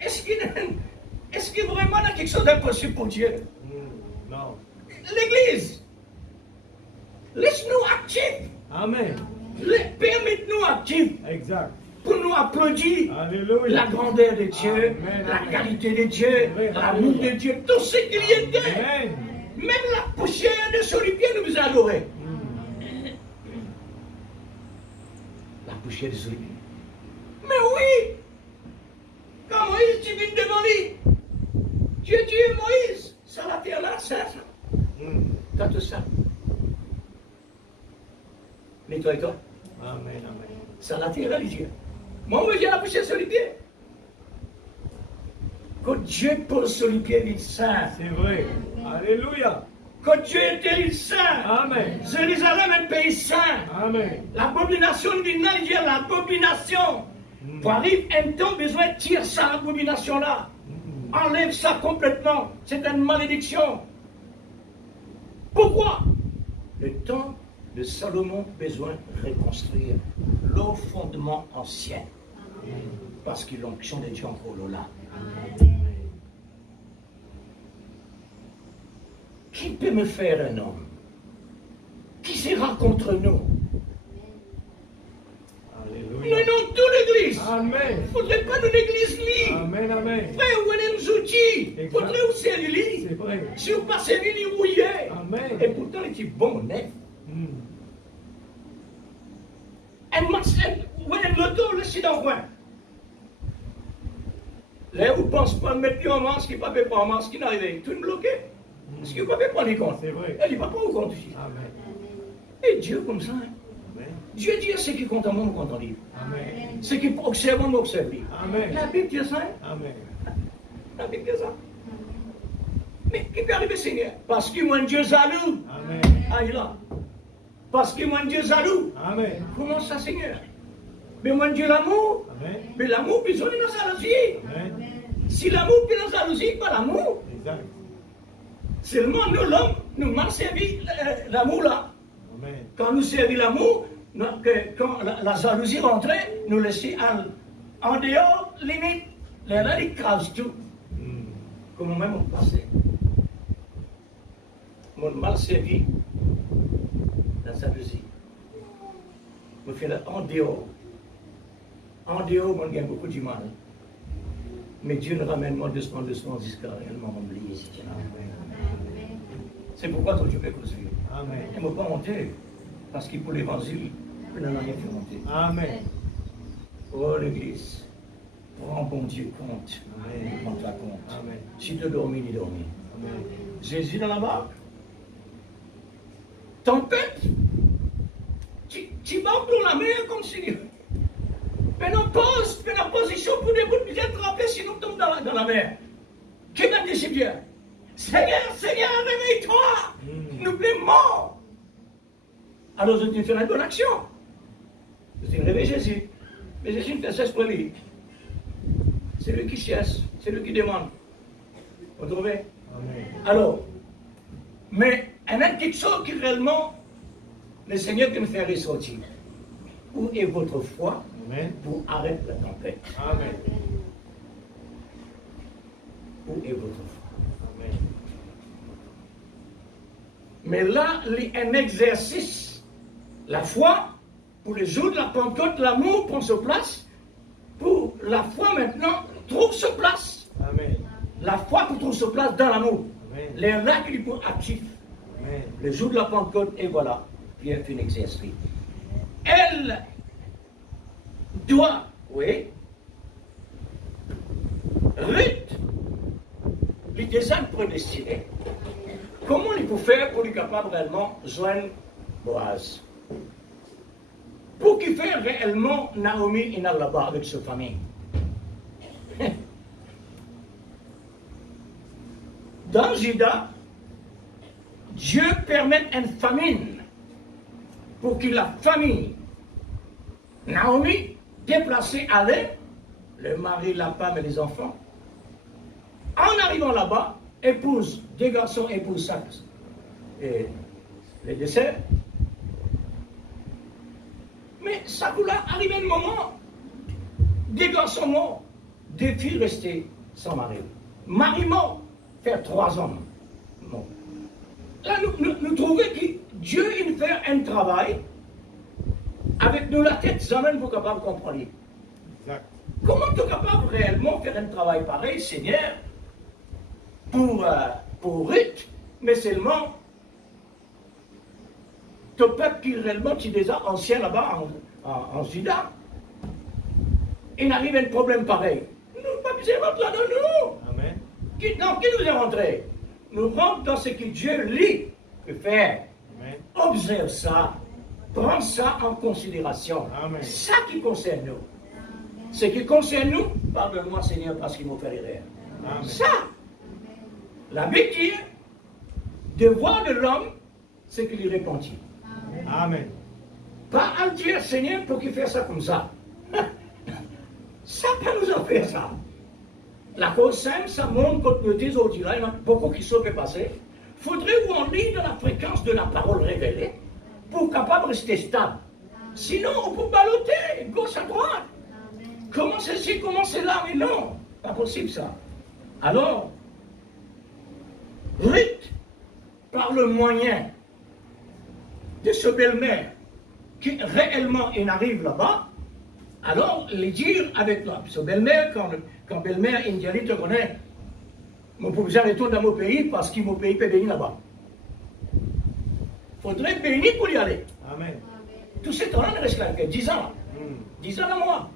Est-ce qu'il vraiment y a quelque chose d'impossible pour Dieu? Non. L'Église, laisse-nous actifs. Amen. Permette-nous actifs Exact. pour nous applaudir Alléluia. la grandeur de Dieu, Amen, la amen. qualité de Dieu, Amen, l'amour alléluia. de Dieu, tout ce qu'il y était. Amen. Même la poussière de Solipien nous a adorés. La poussière de Solipien. Mais oui! Quand Moïs dit devant lui, Dieu dit Moïse, ça la terre là, ça. T'as tout ça. Nettoie-toi. Amen. Amen. Ça la terre là, les dieux. Moi, on veut dire la poussière sur les pieds. Quand Dieu pose sur les pieds, il est saint. C'est vrai. Alléluia. Quand Dieu était, il est saint. Amen. Jérusalem est un pays saint. Amen. L'abomination du Niger, l'abomination. Pour arriver un temps, besoin de tirer ça, l'abomination-là. Enlève ça complètement. C'est une malédiction. Pourquoi? Le temps de Salomon besoin de reconstruire le fondement ancien. Parce que l'onction de Dieu encore là. Qui peut me faire un homme? Qui sera contre nous? Alléluia. Nous non toute l'église. Amen. Il ne faudrait pas une église libre. Amen. Amen. Frère, où est les outils? Il Exact. faudrait aussi aller lire. C'est vrai. Si vous passez lui, il rouillait. Amen. Et pourtant, il est bon, neuf. Mm. Un de l'auto, laissez dans le coin. Là, vous ne pensez pas mettre en masque, qui ne peut pas en masque, qui n'arrive, tout est bloqué. Parce qu'il ne peut pas prendre les comptes. C'est vrai. Il ne va pas au compte ici. Amen. Et Dieu comme ça. Hein. Amen. Dieu dit ce qui compte en moi, compte en livre. Amen. Ce qui observe, moi, observe. Amen. La Bible dit ça. Hein? Amen. La Bible dit ça. Mais qui peut arriver, Seigneur? Parce qu'il m'a Dieu jaloux. Amen. Ah, il est là. Parce qu'il m'a Dieu jaloux. Amen. Comment ça, Seigneur? Mais moi Dieu l'amour. Amen. Mais l'amour, puis on est dans la jalousie. Amen. Si l'amour, puis dans la jalousie, pas l'amour. Exact. Seulement nous, l'homme, nous mal servi l'amour là. Amen. Quand nous servons l'amour, quand la jalousie rentrait, nous laissons en dehors, limite, les là, ils crasent tout. Comme même on passait. Mon mal servi, la jalousie. Me fait en dehors. En dehors, on gagne beaucoup du mal. Mais Dieu nous ramène moi doucement jusqu'à réellement oublier. C'est pourquoi toi, Dieu peut construire. Amen. Il ne m'a pas monter. Parce qu'il pour l'évangile, il n'en a rien fait monter. Amen. Oh l'église, prends bon Dieu compte. Amen. Prends-toi compte. Amen. Si tu dormis, il dormi. Amen. Jésus dans la barque. Tempête. Tu vas dans la mer comme si. Mais non, pose, fais la position pour des bouts de bien tremper, sinon tu tombes dans la mer. Qui m'a dit, Dieu? Seigneur, Seigneur, réveille-toi! Nous sommes morts! Alors je dis, fais une bonne action. Je dis, réveille Jésus. Mais Jésus ne fait cesse pour lui. C'est lui qui cherche, c'est lui qui demande. Vous trouvez? Amen. Alors, mais il y a quelque chose qui réellement, le Seigneur qui me fait ressortir. Où est votre foi? Amen. Pour arrêter la tempête. Amen. Où est votre foi? Amen. Mais là, il y a un exercice. La foi, pour le jour de la Pentecôte, l'amour prend sa place. Pour la foi maintenant, trouve sa place. Amen. La foi pour trouver sa place dans l'amour. Amen. Les là qui sont actifs. Amen. Le jour de la Pentecôte, et voilà, Pierre fait un exercice. Elle doit, oui, Ruth, les déjà prédestinés. Comment il peut faire pour être capable réellement de joindre Boaz? Pour qu'il fasse réellement Naomi et là-bas avec sa famille. Dans Juda, Dieu permet une famine pour que la famille Naomi déplacée allait, le mari, la femme et les enfants. En arrivant là-bas, épouse, deux garçons épousent ça. Et les desserts. Mais ça vous là, arrivé un moment, des garçons morts, des filles restées sans mari. Mari mort, faire 3 hommes morts. Là, nous trouvons que Dieu, il fait un travail avec nous la tête, jamais nous capable de comprendre. Exact. Comment tu es capable réellement de faire un travail pareil, Seigneur, pour Ruth, mais seulement ton peuple qui réellement est déjà ancien là-bas en Juda. Il n'arrive un problème pareil. Nous pas besoin de rentrer là-dedans, nous. Amen. Qui nous est rentré? Nous rentrons dans ce que Dieu lui peut faire. Amen. Observe ça. Prends ça en considération. Amen. Ça qui concerne nous. Ce qui concerne nous, pardonne-moi Seigneur parce qu'il m'a fait erreur. Amen. Ça, la Bible dit, devoir de l'homme, c'est qu'il est repenti. Amen. Pas à dire Seigneur pour qu'il fasse ça comme ça. Ça peut nous en faire ça. La cause simple, ça montre que nous disons aujourd'hui, il y en a beaucoup qui sont passés. Faudrait qu'on lit dans la fréquence de la parole révélée pour capable de rester stable. Sinon, on peut balloter, gauche à droite. Comment c'est ci, comment c'est là, mais non, pas possible ça. Alors, Ruth, par le moyen de ce belle-mère qui réellement en arrive là-bas, alors les dire avec toi, ce belle-mère, quand belle-mère indienne te connaît, mon proviseur retourne dans mon pays parce que mon pays peut bénir là-bas. Il faudrait bénir pour y aller. Amen. Tout ce temps-là, il reste là que 10 ans. 10 ans à moi.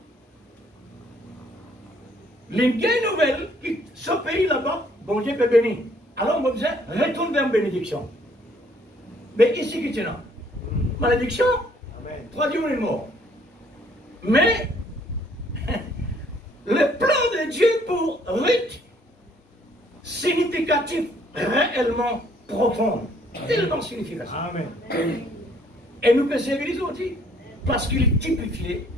Les gains nouvelles, ce pays là-bas, bon Dieu peut bénir. Alors, moi, je disais, retourne vers une bénédiction. Mais ici, qui est là? Malédiction, 3 jours est mort. Mais, le plan de Dieu pour Ruth, significatif, réellement profond, tellement significatif. Amen. Et nous pouvons servir les autres, parce qu'il est typifié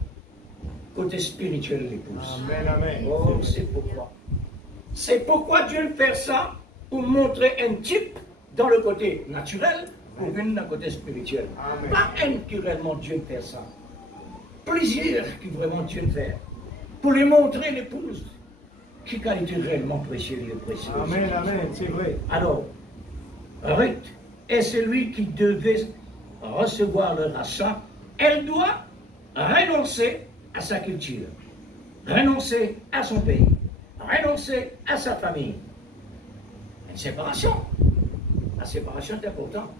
côté spirituel de l'épouse. Amen, amen. Oh, c'est pourquoi. C'est pourquoi Dieu fait ça, pour montrer un type dans le côté naturel, pour venir dans le côté spirituel. Amen. Pas un qui réellement Dieu fait ça. Plaisir qui vraiment Dieu fait. Pour lui montrer l'épouse qui qualité réellement précieuse et précieuse. Amen, amen, c'est vrai. Alors, Ruth est celui qui devait recevoir le rachat. Elle doit renoncer à sa culture, renoncer à son pays, renoncer à sa famille. Une séparation. La séparation est importante.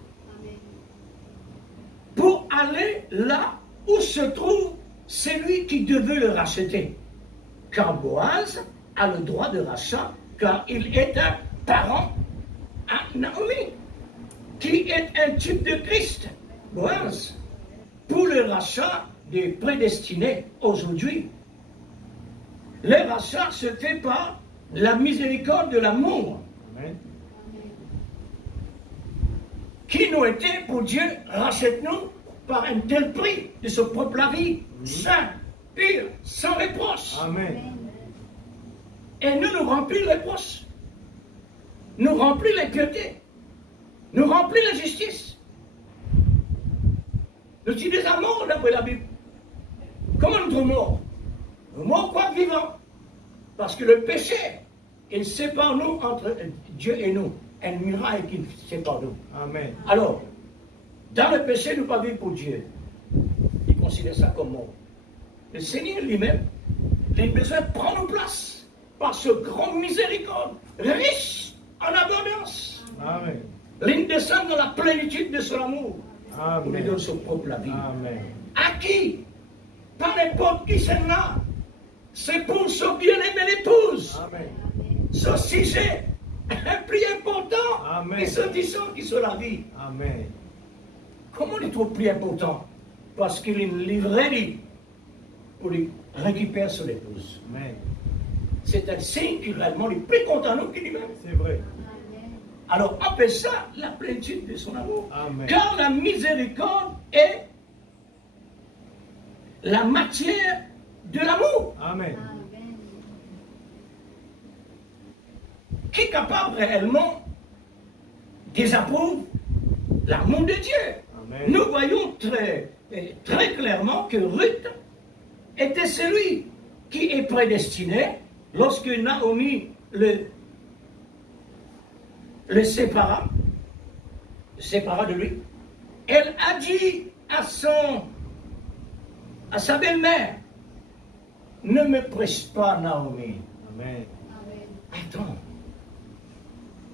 Pour aller là où se trouve celui qui devait le racheter. Car Boaz a le droit de rachat, car il est un parent à Naomi, qui est un type de Christ. Boaz, pour le rachat des prédestinés aujourd'hui. Le rachat se fait par la miséricorde de l'amour. Amen. Qui nous était pour Dieu, rachète-nous par un tel prix de son propre vie, saint, pur, sans reproche. Amen. Et nous remplit les reproches, nous remplit la piété, nous remplit la justice. Nous sommes des amours d'après la Bible. Comment nous sommes morts? Nous morts quoi vivants? Parce que le péché, il sépare nous entre Dieu et nous. Un muraille qui sépare nous. Amen. Alors, dans le péché, nous ne pas vivre pour Dieu. Il considère ça comme mort. Le Seigneur lui-même, il a besoin de prendre place par ce grand miséricorde, riche en abondance. Amen. Il descend dans la plénitude de son amour. Il lui donne Amen. son propre vie. Amen. À qui? Par n'importe qui c'est là. C'est pour son bien-aimé l'épouse. Amen. Ce sujet est plus important Amen. que ce disant qui sur la vie. Amen. Comment il est trop plus important? Parce qu'il est livré pour lui récupérer son épouse. Amen. C'est un signe qui réellement est plus content nous qu'il lui-même. C'est vrai. Alors appelle ça la plénitude de son amour. Amen. Car la miséricorde est la matière de l'amour. Amen. Qui est capable réellement désapprouve l'amour de Dieu. Amen. Nous voyons très clairement que Ruth était celui qui est prédestiné lorsque Naomi le sépara de lui. Elle a dit à sa belle-mère, ne me presse pas, Naomi. Amen. Attends,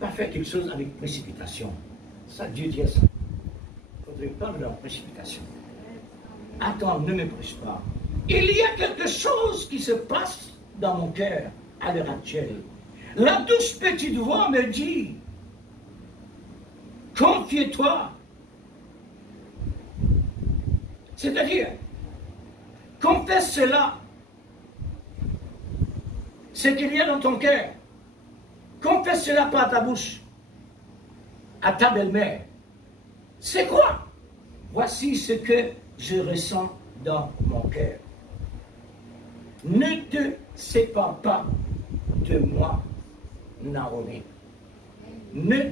pas faire quelque chose avec précipitation. Ça, Dieu dit ça. Il ne faudrait pas de la précipitation. Attends, ne me presse pas. Il y a quelque chose qui se passe dans mon cœur à l'heure actuelle. La douce petite voix me dit, confie-toi. C'est-à-dire, confesse cela. Ce qu'il y a dans ton cœur. Confesse cela par ta bouche. À ta belle-mère. C'est quoi? Voici ce que je ressens dans mon cœur. Ne te sépare pas de moi, Naomi. Ne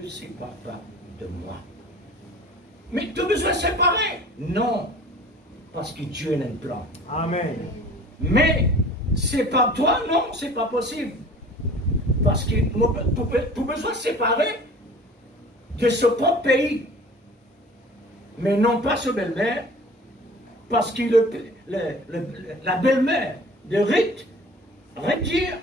te sépare pas de moi. Mais tu as besoin de séparer? Non, parce que Dieu a un plan. Amen. Mais sépare-toi? Non, c'est pas possible. Parce que pour besoin de séparer de ce propre pays, mais non pas sa belle-mère, parce que la belle-mère de Ruth, dire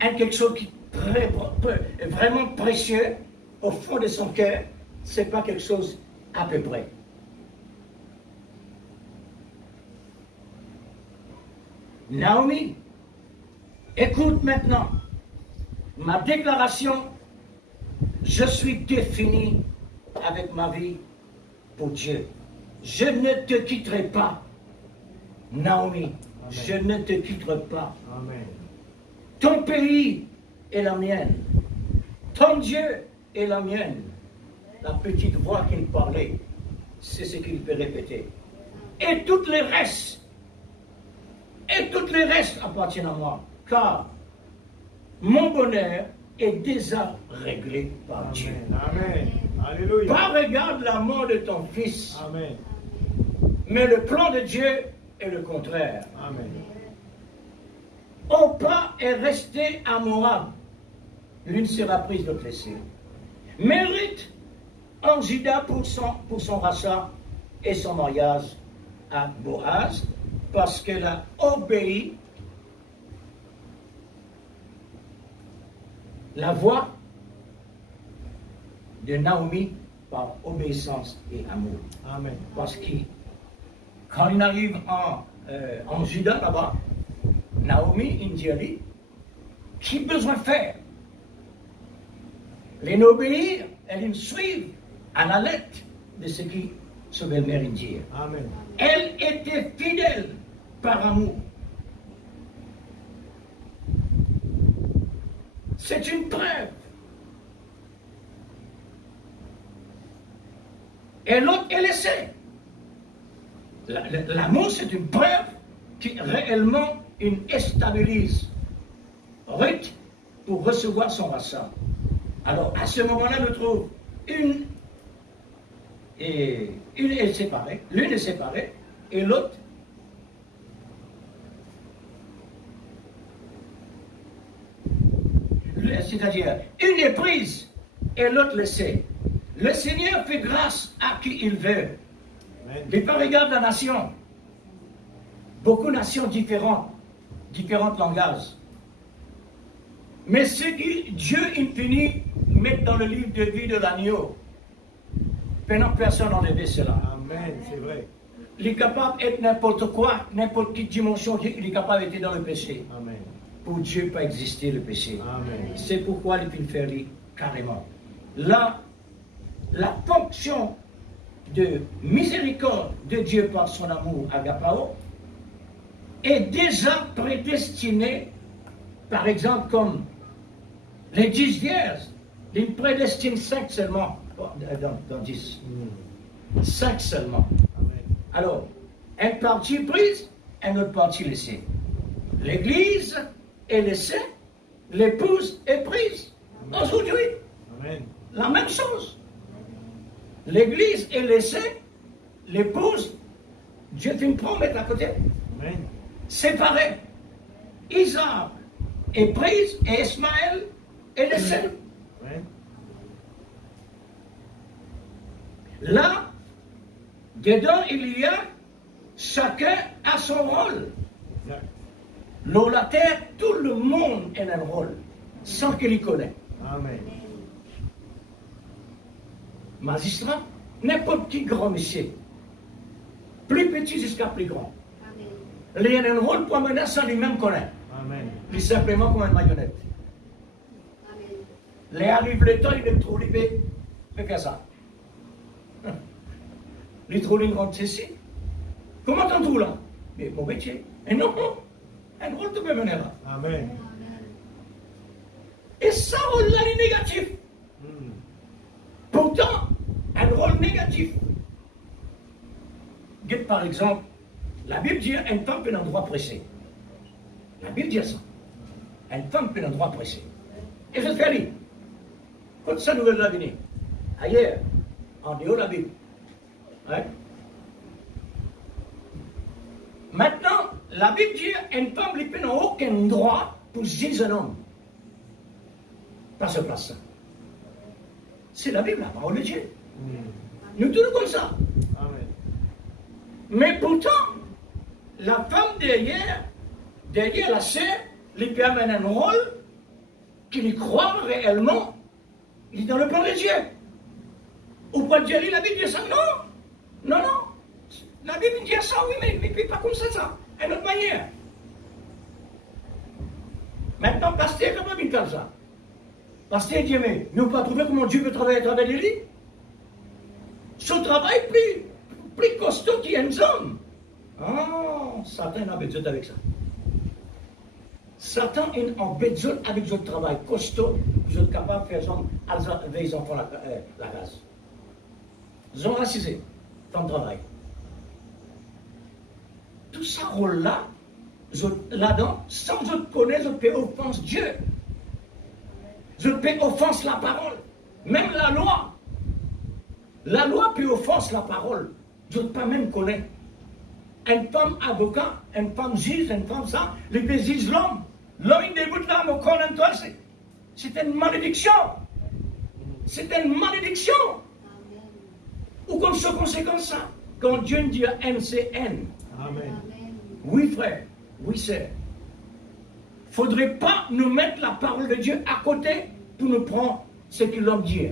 a quelque chose qui est vraiment précieux au fond de son cœur. C'est pas quelque chose à peu près. Naomi, écoute maintenant ma déclaration. Je suis défini avec ma vie pour Dieu. Je ne te quitterai pas, Naomi. Amen. Je ne te quitterai pas. Amen. Ton pays est la mienne. Ton Dieu est la mienne. La petite voix qu'il parlait, c'est ce qu'il peut répéter. Et toutes les restes appartiennent à moi. Car mon bonheur est déjà réglé par Amen. Dieu. Amen. Alléluia. Pas regarde la mort de ton fils. Amen. Mais le plan de Dieu est le contraire. Amen. Oprah est restée à Moab. L'une sera prise, l'autre laissée. Mérite en Juda pour son rachat et son mariage à Boaz, parce qu'elle a obéi la voix de Naomi par obéissance et amour. Amen. Parce que quand il arrive en Juda là-bas, Naomi, il dit, qui besoin faire? Les obéir, elles suivent à la lettre de ce qui se belle-mère dit. Amen. Elle était fidèle par amour. C'est une preuve. Et l'autre, elle essaie. L'amour, c'est une preuve qui réellement une stabilise Ruth pour recevoir son rachat. Alors, à ce moment-là, nous trouvons une est séparée, l'une est séparée, et l'autre c'est-à-dire, une est prise et l'autre laissée. Le Seigneur fait grâce à qui il veut. Mais pas regarde la nation. Beaucoup de nations différentes langages. Mais ce que Dieu infini met dans le livre de vie de l'agneau, pendant personne n'enlève cela. Amen, c'est vrai. Il est capable d'être n'importe quoi, n'importe quelle dimension, il est capable d'être dans le péché. Amen. Pour Dieu, pas exister le péché. Amen. C'est pourquoi il peut faire carrément. Là, la fonction de miséricorde de Dieu par son amour agapao est déjà prédestinée, par exemple, comme les 10 vierges, il prédestine 5 seulement, dans 10. 5 seulement. Amen. Alors, une partie prise, une autre partie laissée. L'Église est laissée, l'épouse est prise. Aujourd'hui, Amen. la même chose. L'Église est laissée, l'épouse, Dieu fait une promesse à côté. Amen. Séparée. Isaac est prise et Ismaël est laissé. Amen. Là, dedans, il y a chacun a son rôle. Exact. L'eau, la terre, tout le monde a un rôle, sans qu'il y connaisse. Amen. Magistrat, n'importe qui grand monsieur, plus petit jusqu'à plus grand. Il y a un rôle pour mener sans lui-même connaître. Amen. Plus simplement comme une marionnette. Il arrive le temps, il est trop libre, il fait ça. Il est trop libre contre ceci. Comment t'en trouves là? Mais mon métier. Et non, un rôle te peut mener là. Amen. Et ça, rôle là, il est négatif. Pourtant, un rôle négatif. Regarde par exemple, la Bible dit une femme peut un droit pressé. La Bible dit ça. Une femme peut un droit pressé. Et je te dis, quand ça nouvelle là venir, ailleurs, en dehors de la Bible. Ouais. Maintenant, la Bible dit une femme n'a aucun droit pour juger un homme. Pas ce place. C'est la Bible, la parole de Dieu. Nous tous comme ça. Amen. Mais pourtant, la femme derrière la sœur, lui permet un rôle qu'il y croit réellement. Il est dans le plan de Dieu. Ou pas dire, la Bible dit ça? Non. Non, non. La Bible dit ça, oui, mais pas comme ça. Une autre manière. Maintenant, pasteur, comment il fait ça? Pasteur dit, mais nous ne pouvons pas trouver comment Dieu peut travailler à travers les lits. Ce travail plus costaud qu'il y a un homme. Ah, Satan a besoin avec ça. Satan est en besoin avec ce travail costaud. Vous êtes capable de faire avec les enfants la grâce. Ils ont racisé ton travail. Tout ce rôle-là, là-dedans, sans je connais, je peux offenser Dieu. Je peux offenser la parole. Même la loi. La loi peut offenser la parole. Je ne peux pas même connaître. Une femme avocat, une femme juge, une femme ça, les pays juge l'homme. L'homme il débute là, mon corps en toi, c'est une malédiction. C'est une malédiction. Ou comme ce conséquence ça, quand Dieu dit MCN. Amen. Oui frère, oui sœur. Il ne faudrait pas nous mettre la parole de Dieu à côté pour nous prendre ce que l'homme dit.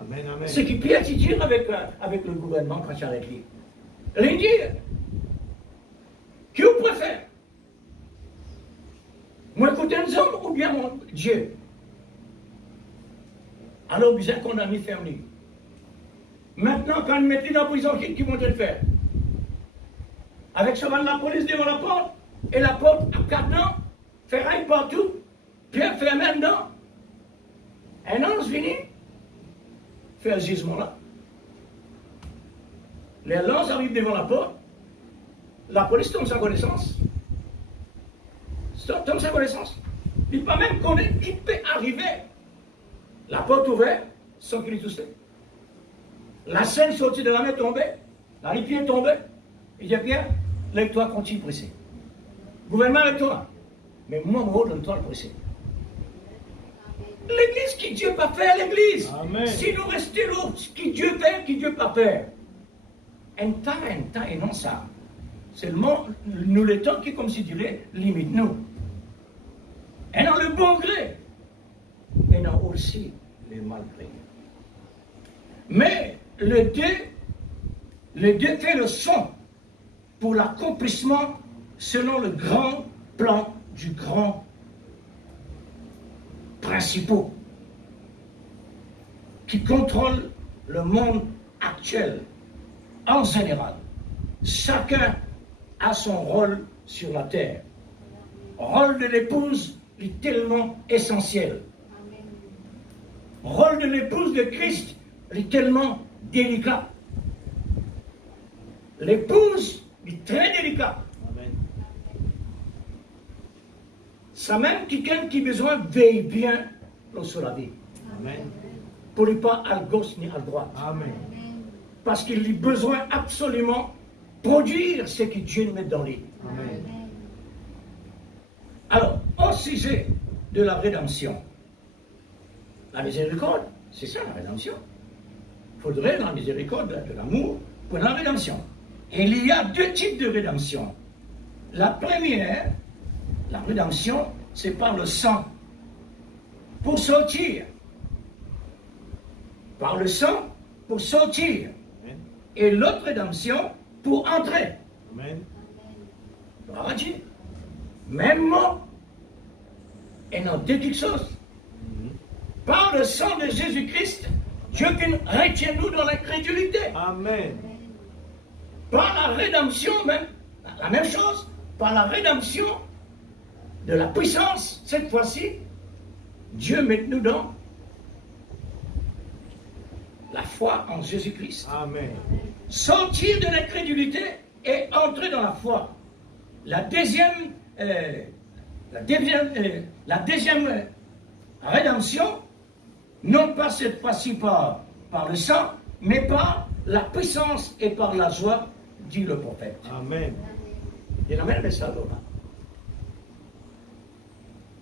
Amen, amen. Ce qui peut être dire avec le gouvernement quand avec lui. Les dire. Qui vous préfère? Moi écouter un homme ou bien mon Dieu? Alors vous êtes condamné fermé. Maintenant, quand ils mettent dans la prison, qui vont le faire? Avec ce de la police devant la porte, et la porte à 4 ans, ferraille partout, pierre fermée dedans. Un an, c'est fini. Fait un jugement là. Les lances arrivent devant la porte, la police tombe sans connaissance. Tombe sans connaissance. Il ne peut pas même connaître qui peut arriver. La porte ouverte, sans qu'il y ait tout ça. La scène sortie de la main tombée, la ripière tombée. Il dit Pierre, lève-toi, continue de presser. Gouvernement avec toi. Mais moi, mon donne-toi le presser. L'église qui Dieu pas faire, l'église. Amen. Si nous restons l'autre, qui Dieu fait, qui Dieu pas faire. Un temps, et non ça. Seulement, nous le temps qui, comme si dirait, limite nous. Et dans le bon gré. Et dans aussi le mal gré. Mais le Dieu fait le son pour l'accomplissement selon le grand plan du grand principal qui contrôle le monde actuel en général. Chacun a son rôle sur la terre. Le rôle de l'épouse est tellement essentiel. Le rôle de l'épouse de Christ est tellement délicat. L'épouse est très délicat. Amen. Ça même quelqu'un qui a besoin veille bien sur la vie. Amen. Pour ne pas à gauche ni à droite. Amen. Parce qu'il a besoin absolument produire ce que Dieu met dans lui. Amen. Alors, au sujet de la rédemption, la miséricorde, c'est ça la rédemption. Il faudrait la miséricorde de l'amour pour la rédemption. Et il y a deux types de rédemption. La première, la rédemption, c'est par le sang. Pour sortir. Par le sang, pour sortir. Amen. Et l'autre rédemption, pour entrer. Amen. Gloire à Dieu. Même mot. Et non, dit quelque chose. Par le sang de Jésus-Christ, Dieu retient nous dans l'incrédulité. Amen. Par la rédemption même, la même chose, par la rédemption de la puissance, cette fois-ci, Dieu met nous dans la foi en Jésus-Christ. Amen. Sortir de l'incrédulité et entrer dans la foi. La deuxième rédemption, non pas cette fois-ci par le sang, mais par la puissance et par la joie, dit le prophète. Amen. Il y en a même ça, là.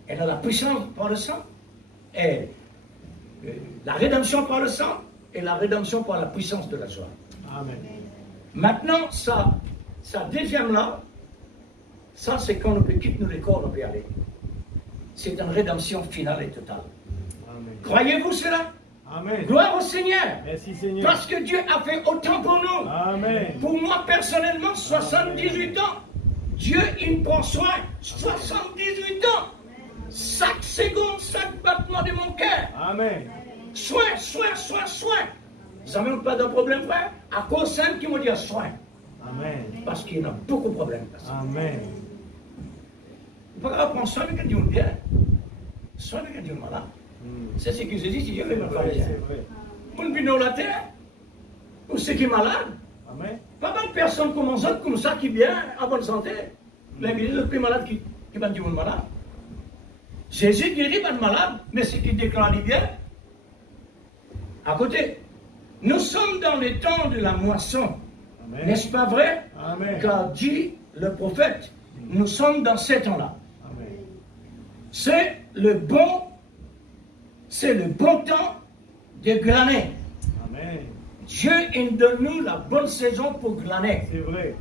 Et dans la puissance par le sang, et la rédemption par le sang, et la rédemption par la puissance de la joie. Amen. Maintenant, ça deuxième là, ça c'est quand on peut quitter nous les corps, on peut aller. C'est une rédemption finale et totale. Amen. Croyez-vous cela? Amen. Gloire au Seigneur. Merci Seigneur. Parce que Dieu a fait autant pour nous. Amen. Pour moi, personnellement, 78 ans. Dieu, il me prend soin. 78 ans. Chaque seconde, chaque battement de mon cœur. Amen. Soin. Vous n'avez pas de problème, frère? À cause simple qui me dit soin. Amen. Parce qu'il y en a beaucoup de problèmes. Amen. Il ne faut pas prendre soin de quelqu'un de bien. Soin de quelqu'un de malade. C'est ce que je dis si je vais me faire. C'est vrai. Pour le bino la terre, pour ceux qui sont malades, Amen. pas mal de personnes comme ça qui bien en bonne santé. Mais il y a les plus malades qui vont dire malade. Jésus guérit pas de malade, mais ce qui déclare les bien. À côté, nous sommes dans les temps de la moisson. N'est-ce pas vrai? Amen. Car dit le prophète, nous sommes dans ces temps-là. Amen. C'est le bon temps de glaner. Amen. Dieu il donne-nous la bonne saison pour glaner. C'est vrai.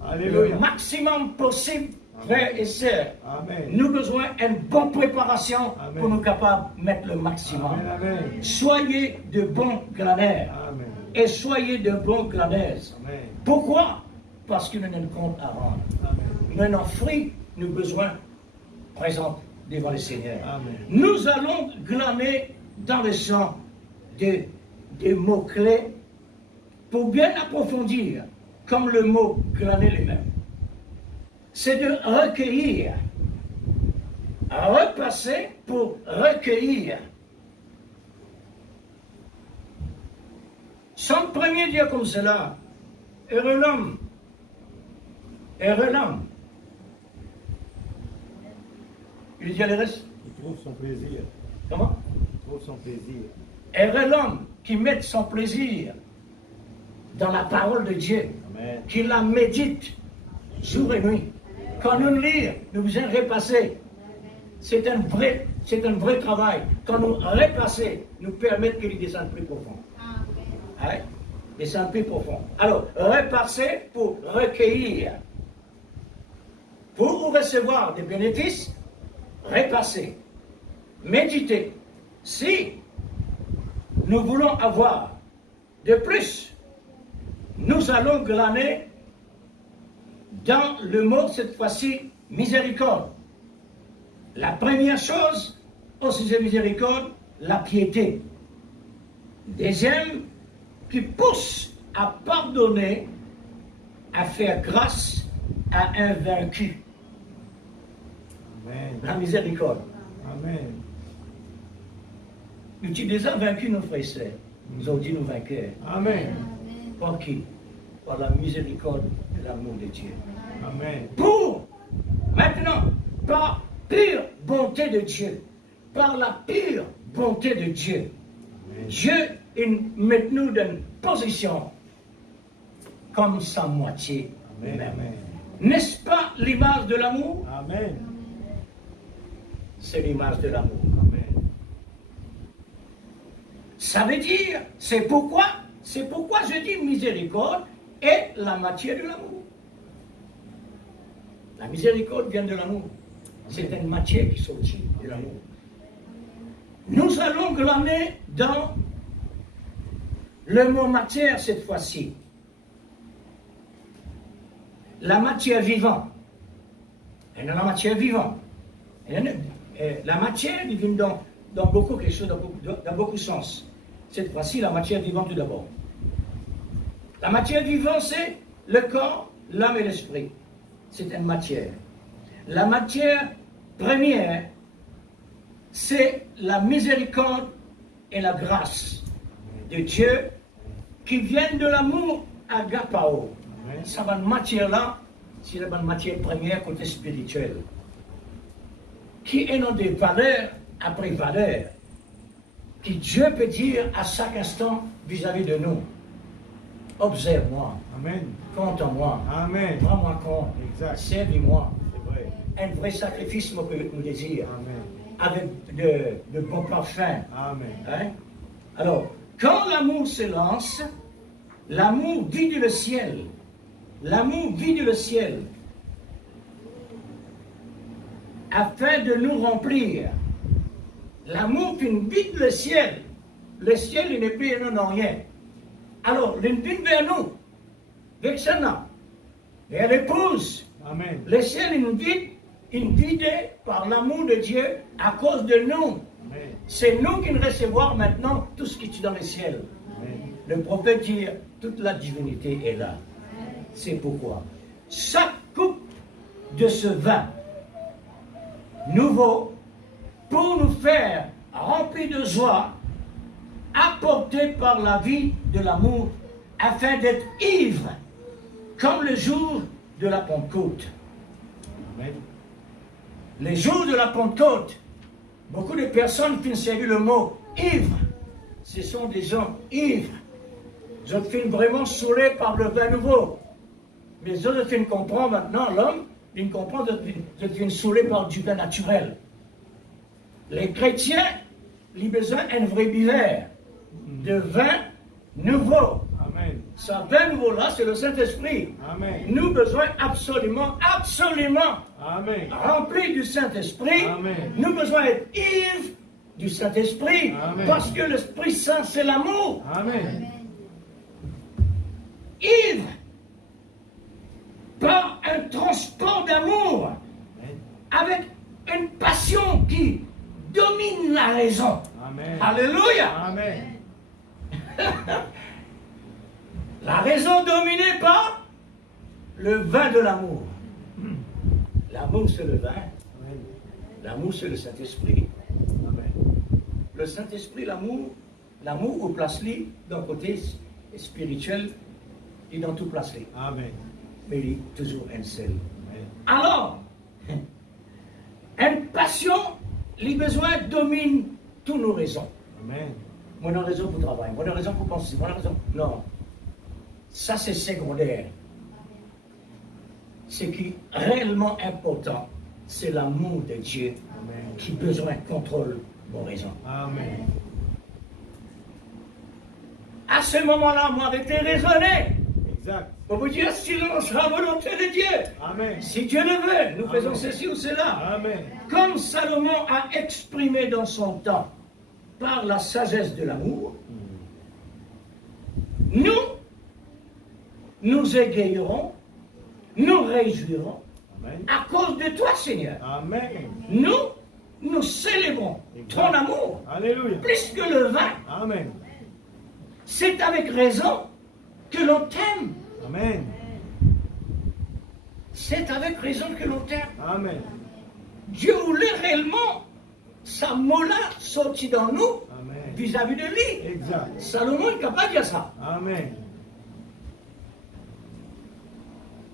Le Alléluia. maximum possible, frères et sœurs. Amen. Nous avons besoin d'une bonne préparation Amen. pour nous capables de mettre le maximum. Amen. Amen. Soyez de bons glaneurs Amen. et soyez de bons glaneuses. Amen. Pourquoi? Parce que nous avons un compte à rendre. Amen. Nous avons un fruit, nous avons besoin présent devant le Seigneur. Amen. Nous allons glaner dans le champ des mots-clés pour bien approfondir, comme le mot glaner lui-même. C'est de recueillir, repasser pour recueillir. Sans premier dire comme cela, heureux l'homme, heureux l'homme. Il dit à le reste. Il trouve son plaisir. Comment? Il trouve son plaisir. Heureux l'homme qui met son plaisir dans la parole de Dieu, Amen. qui la médite jour et nuit. Quand nous lisons, nous faisons repasser. C'est un vrai travail. Quand nous repassons, nous permettons qu'il descende plus profond. Hein? Descende plus profond. Alors, repasser pour recueillir. Pour recevoir des bénéfices, repasser. Méditer. Si nous voulons avoir de plus, nous allons glaner dans le mot, cette fois-ci, miséricorde. La première chose, au sujet de miséricorde, la piété. Deuxième, qui pousse à pardonner, à faire grâce à un vaincu. Amen. La miséricorde. Amen. Nous sommes déjà vaincus, nos frères et sœurs. Nous avons dit nous vainqueurs. Amen. Par qui? Par la miséricorde et l'amour de Dieu. Amen. Pour, maintenant, par pure bonté de Dieu, par la pure bonté de Dieu, Amen. Dieu met nous dans une position comme sa moitié. Amen. même. Amen. N'est-ce pas l'image de l'amour? Amen. C'est l'image de l'amour. Amen. Ça veut dire, c'est pourquoi je dis miséricorde est la matière de l'amour. La miséricorde vient de l'amour. C'est une matière qui sortit de l'amour. Nous allons glaner dans le mot matière cette fois-ci. La matière vivante. Et dans la matière vivante. La matière vient dans beaucoup quelque chose, dans beaucoup de sens. Cette fois-ci, la matière vivante tout d'abord. La matière vivante, c'est le corps, l'âme et l'esprit. C'est une matière. La matière première, c'est la miséricorde et la grâce de Dieu qui viennent de l'amour agapao. Amen. Cette matière-là, c'est la matière première côté spirituel, qui est dans des valeurs après valeurs, qui Dieu peut dire à chaque instant vis-à-vis de nous. Observe-moi, Amen. compte en moi, Amen. prends-moi compte, Exact. servis-moi. C'est vrai. Un vrai sacrifice me désire, Amen. avec de bons parfums. Amen. Hein? Alors, quand l'amour se lance, l'amour vide le ciel. L'amour vide le ciel afin de nous remplir. L'amour qui vide le ciel le ciel, il n'est plus, il n'en a rien. Alors, il vient vers nous, avec ça, vers l'épouse. Amen. Le ciel, il vide par l'amour de Dieu à cause de nous. Amen. C'est nous qui recevons maintenant tout ce qui est dans le ciel. Amen. Le prophète dit, toute la divinité est là. C'est pourquoi chaque coupe de ce vin nouveau, pour nous faire remplir de joie, apporté par la vie de l'amour, afin d'être ivre, comme le jour de la Pentecôte. Amen. Les jours de la Pentecôte, beaucoup de personnes qui servir le mot ivre. Ce sont des gens ivres. Je finis vraiment saoulé par le vin nouveau. Mais je finis comprendre maintenant, l'homme, il comprend, je finis saoulé par du vin naturel. Les chrétiens, ils ont besoin d'un vrai buveur, de vin nouveau. Amen. Ce vin nouveau-là, c'est le Saint-Esprit. Amen. Nous avons besoin absolument, Amen. rempli du Saint-Esprit. Amen. Nous avons besoin d'être ivres du Saint-Esprit. Amen. Parce que l'Esprit Saint, c'est l'amour. Amen. Ivre par un transport d'amour, avec une passion qui domine la raison. Amen. Alléluia. Amen. La raison dominée par le vin de l'amour. L'amour, c'est le vin. Amen. L'amour, c'est le Saint-Esprit. Amen. Le Saint-Esprit, l'amour, au place-li, d'un côté spirituel et dans tout place-li. Amen. Mais il est toujours un seul. Amen. Alors, une passion, les besoins dominent toutes nos raisons. Amen. Mon raison pour travailler, mon raison pour penser, mon raison. Non. Ça, c'est secondaire. Ce qui est réellement important, c'est l'amour de Dieu Amen. qui besoin contrôle mon raison. Amen. À ce moment-là, moi, j'étais raisonné. Exact. Pour vous dire, silence la volonté de Dieu. Amen. Si Dieu le veut, nous faisons Amen. ceci ou cela. Amen. Comme Salomon a exprimé dans son temps, par la sagesse de l'amour, nous égayerons, nous réjouirons Amen. à cause de toi, Seigneur. Amen. Nous célébrons ton amour Alléluia. plus que le vin. Amen. C'est avec raison que l'on t'aime. Amen. C'est avec raison que l'on t'aime. Amen. Dieu voulait réellement sa mola sortie dans nous Amen. vis-à-vis de lui. Exact. Salomon est capable de dire ça. Amen.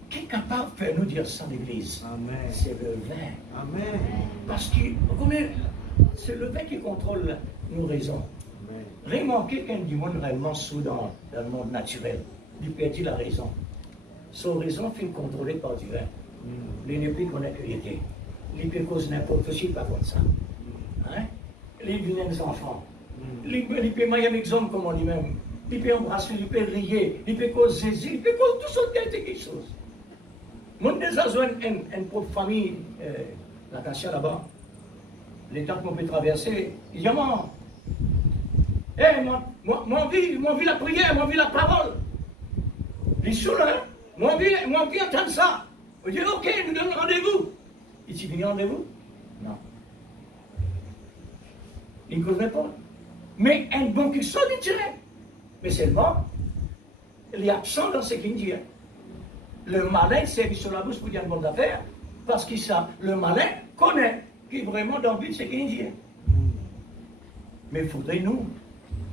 Qui est capable de faire nous dire ça, l'Église? Amen. C'est le vin. Amen. Parce que c'est le vin qui contrôle nos raisons. Amen. Remarquez qu'un du monde réellement sous dans le monde naturel, il perdit la raison. Son raison finit contrôlée par du vin. Il n'est plus connecté. Il peut causer n'importe quoi, pas comme ça. Hein? Il viennent des enfants. Il peut manger avec hommes comme on dit même. Il peut embrasser, il peut rier, il peut causer, il peut causer toutes sortes de quelque chose. Moi, déjà, j'ai une propre famille, la Cassia là-bas. Les temps qu'on peut traverser, il dit, maman, moi, vie la prière, moi, vie la parole. Il saoule, hein? Moi, vie entendre ça. On dit, ok, nous donnons rendez-vous. Il s'est venu rendez-vous? Non. Il ne connaît pas. Mais un bon qui sort, il dirait. Mais seulement, il est absent dans ce qu'il dit. Le malin s'est mis sur la bouche pour dire une bonne affaire, parce que ça, le malin connaît qui est vraiment dans le but de ce qu'il dit. Mais il faudrait nous,